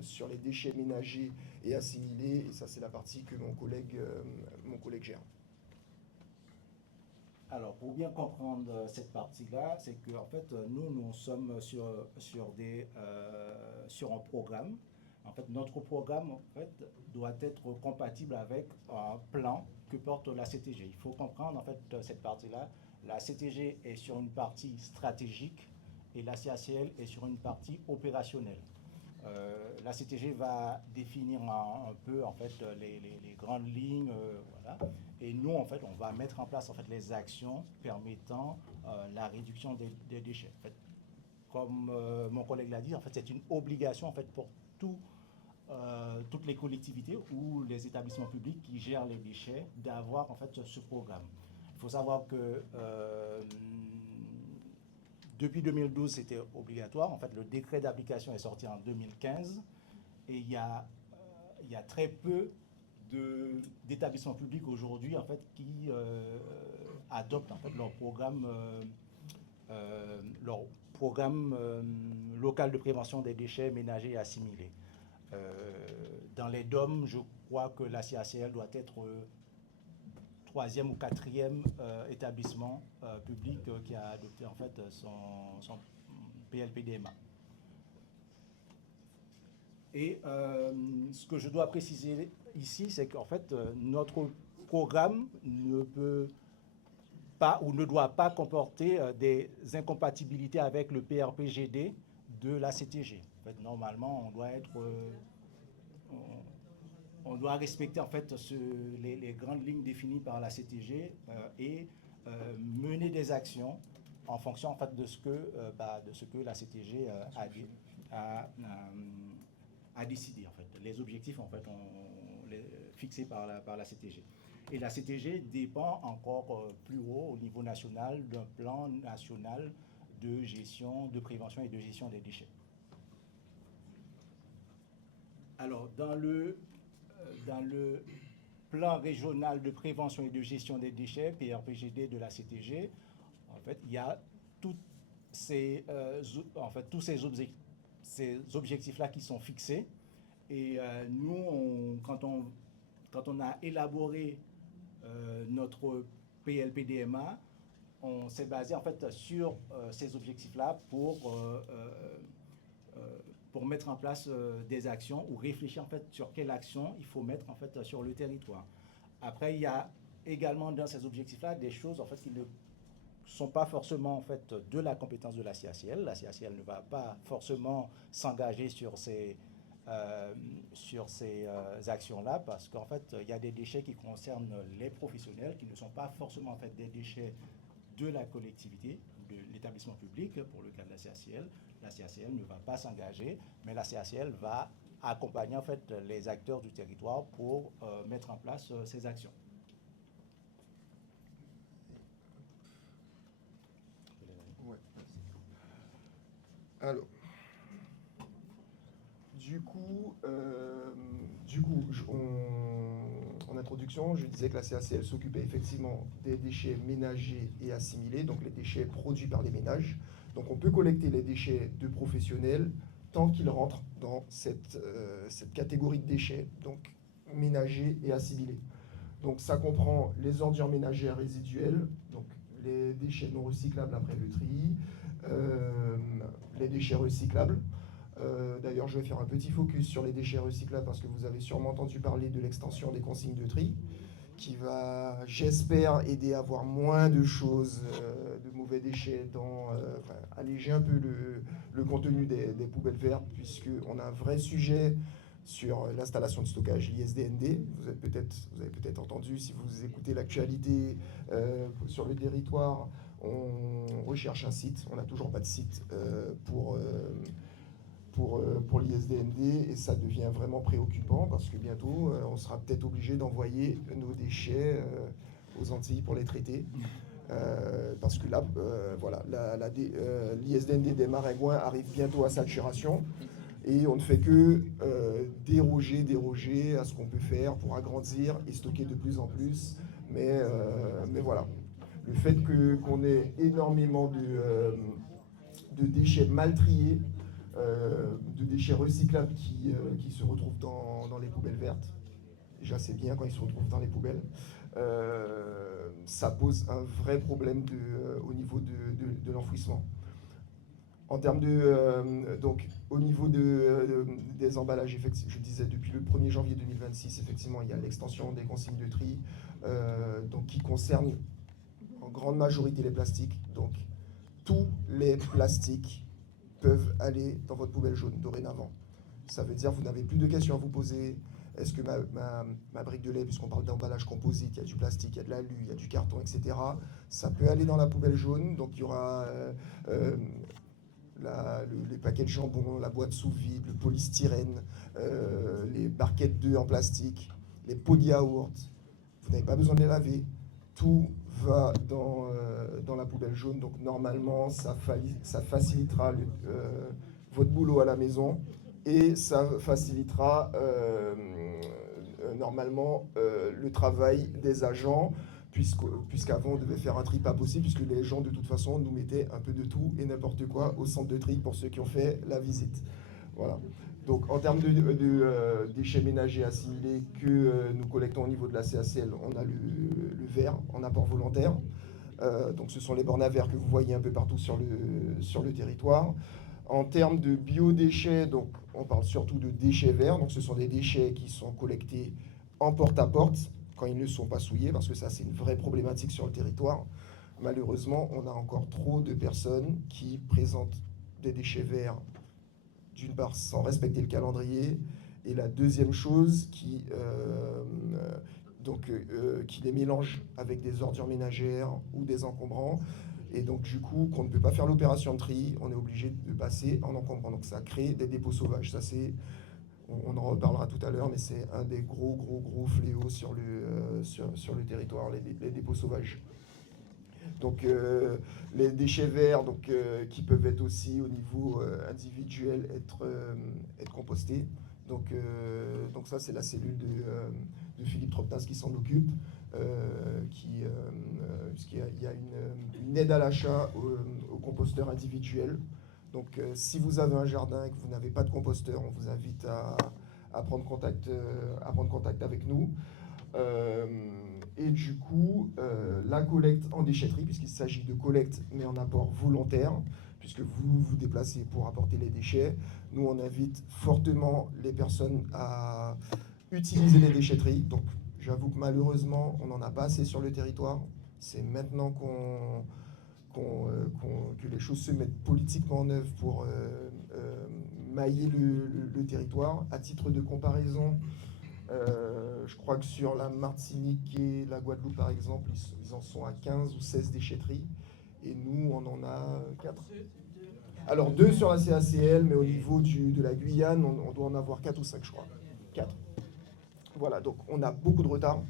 sur les déchets ménagers et assimilés. Et ça, c'est la partie que mon collègue gère. Alors, pour bien comprendre cette partie-là, c'est que en fait, nous sommes sur un programme. En fait, notre programme doit être compatible avec un plan que porte la CTG. Il faut comprendre en fait cette partie-là. La CTG est sur une partie stratégique et la CACL est sur une partie opérationnelle. La CTG va définir un peu en fait les grandes lignes, voilà. Et nous en fait, on va mettre en place en fait les actions permettant la réduction des déchets. En fait, comme mon collègue l'a dit, en fait, c'est une obligation en fait pour toutes les collectivités ou les établissements publics qui gèrent les déchets d'avoir en fait ce programme. Il faut savoir que depuis 2012, c'était obligatoire. En fait, le décret d'application est sorti en 2015 et il y a très peu d'établissements publics aujourd'hui en fait qui adoptent en fait leur programme local de prévention des déchets ménagers et assimilés. Dans les DOM, je crois que la CACL doit être 3e ou 4e établissement public qui a adopté en fait son PLP-DMA. Et ce que je dois préciser ici, c'est qu'en fait, notre programme ne peut pas ou ne doit pas comporter des incompatibilités avec le PRPGD de la CTG. En fait, normalement, on doit respecter en fait les grandes lignes définies par la CTG et mener des actions en fonction en fait de ce que la CTG a décidé en fait. Les objectifs en fait fixés par la CTG. Et la CTG dépend encore plus haut au niveau national d'un plan national de gestion, de prévention et de gestion des déchets. Alors, dans le plan régional de prévention et de gestion des déchets, PRPGD de la CTG, en fait, il y a en fait, tous ces objectifs-là qui sont fixés. Et nous, quand on a élaboré notre PLPDMA, on s'est basé en fait sur ces objectifs-là pour mettre en place des actions ou réfléchir en fait sur quelles actions il faut mettre en fait sur le territoire. Après, il y a également dans ces objectifs-là des choses en fait qui ne sont pas forcément en fait de la compétence de la CACL. La CACL ne va pas forcément s'engager sur ces actions-là parce qu'en fait, il y a des déchets qui concernent les professionnels qui ne sont pas forcément en fait des déchets de la collectivité, de l'établissement public, pour le cas de la CACL. La CACL ne va pas s'engager, mais la CACL va accompagner en fait les acteurs du territoire pour mettre en place ces actions. Ouais. Alors, en introduction, je disais que la CACL s'occupait effectivement des déchets ménagers et assimilés, donc les déchets produits par les ménages. Donc on peut collecter les déchets de professionnels tant qu'ils rentrent dans cette catégorie de déchets, donc ménagers et assimilés. Donc ça comprend les ordures ménagères résiduelles, donc les déchets non recyclables après le tri, les déchets recyclables. D'ailleurs, je vais faire un petit focus sur les déchets recyclables parce que vous avez sûrement entendu parler de l'extension des consignes de tri qui va, j'espère, aider à avoir moins de choses, de mauvais déchets, alléger un peu le contenu des poubelles vertes, puisqu'on a un vrai sujet sur l'installation de stockage, l'ISDND. Vous avez peut-être entendu, si vous écoutez l'actualité sur le territoire, on recherche un site. On n'a toujours pas de site pour l'ISDND, et ça devient vraiment préoccupant parce que bientôt on sera peut-être obligé d'envoyer nos déchets aux Antilles pour les traiter. Parce que là, voilà, l'ISDND des Maringouins arrive bientôt à saturation et on ne fait que déroger à ce qu'on peut faire pour agrandir et stocker de plus en plus. Mais voilà, le fait qu'on ait énormément de déchets mal triés, de déchets recyclables qui se retrouvent dans les poubelles vertes. Déjà, c'est bien quand ils se retrouvent dans les poubelles. Ça pose un vrai problème au niveau de l'enfouissement. En termes donc, au niveau des emballages, je disais, depuis le 1er janvier 2026, effectivement, il y a l'extension des consignes de tri, donc, qui concerne en grande majorité les plastiques. Donc, tous les plastiques peuvent aller dans votre poubelle jaune dorénavant. Ça veut dire que vous n'avez plus de questions à vous poser. Est-ce que ma brique de lait, puisqu'on parle d'emballage composite, il y a du plastique, il y a de l'alu, il y a du carton, etc. Ça peut aller dans la poubelle jaune. Donc il y aura les paquets de jambon, la boîte sous vide, le polystyrène, les barquettes d'œufs en plastique, les pots de yaourt. Vous n'avez pas besoin de les laver. Tout va dans la poubelle jaune. Donc normalement, ça facilitera votre boulot à la maison et ça facilitera normalement le travail des agents, puisqu'avant on devait faire un tri pas possible, puisque les gens de toute façon nous mettaient un peu de tout et n'importe quoi au centre de tri pour ceux qui ont fait la visite. Voilà. Donc en termes de déchets ménagers assimilés que nous collectons au niveau de la CACL, on a le verre en apport volontaire. Donc ce sont les bornes à verre que vous voyez un peu partout sur le territoire. En termes de biodéchets, donc on parle surtout de déchets verts. Donc ce sont des déchets qui sont collectés en porte-à-porte quand ils ne sont pas souillés, parce que ça c'est une vraie problématique sur le territoire. Malheureusement, on a encore trop de personnes qui présentent des déchets verts, d'une part sans respecter le calendrier, et la deuxième chose qui les mélange avec des ordures ménagères ou des encombrants, et donc du coup qu'on ne peut pas faire l'opération de tri, on est obligé de passer en encombrant. Donc ça crée des dépôts sauvages. Ça c'est, on en reparlera tout à l'heure, mais c'est un des gros fléaux sur le territoire, les dépôts sauvages. Donc les déchets verts, qui peuvent être aussi au niveau individuel être compostés. Donc ça, c'est la cellule de Philippe Tropnas qui s'en occupe, puisqu'il y a une aide à l'achat aux composteurs individuels. Donc si vous avez un jardin et que vous n'avez pas de composteur, on vous invite à prendre contact avec nous. Et du coup, la collecte en déchetterie, puisqu'il s'agit de collecte mais en apport volontaire, puisque vous vous déplacez pour apporter les déchets, nous on invite fortement les personnes à utiliser les déchetteries. Donc j'avoue que malheureusement on n'en a pas assez sur le territoire. C'est maintenant que les choses se mettent politiquement en œuvre pour mailler le territoire. À titre de comparaison, je crois que sur la Martinique et la Guadeloupe, par exemple, ils en sont à 15 ou 16 déchetteries. Et nous, on en a 4. Alors 2 sur la CACL, mais au niveau de la Guyane, on doit en avoir 4 ou 5, je crois. 4. Voilà, donc on a beaucoup de retard.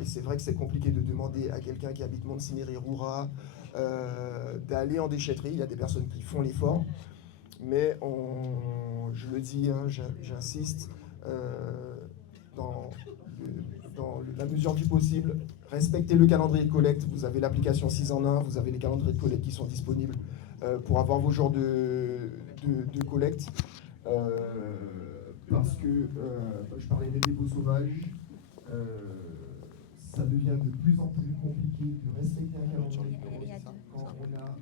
Et c'est vrai que c'est compliqué de demander à quelqu'un qui habite Montsinéry-Roura d'aller en déchetterie. Il y a des personnes qui font l'effort. Mais je le dis, hein, j'insiste, dans la mesure du possible, respectez le calendrier de collecte. Vous avez l'application 6 en 1, vous avez les calendriers de collecte qui sont disponibles pour avoir vos jours de collecte. Parce que, je parlais des dépôts sauvages, ça devient de plus en plus compliqué de respecter un calendrier de collecte quand on a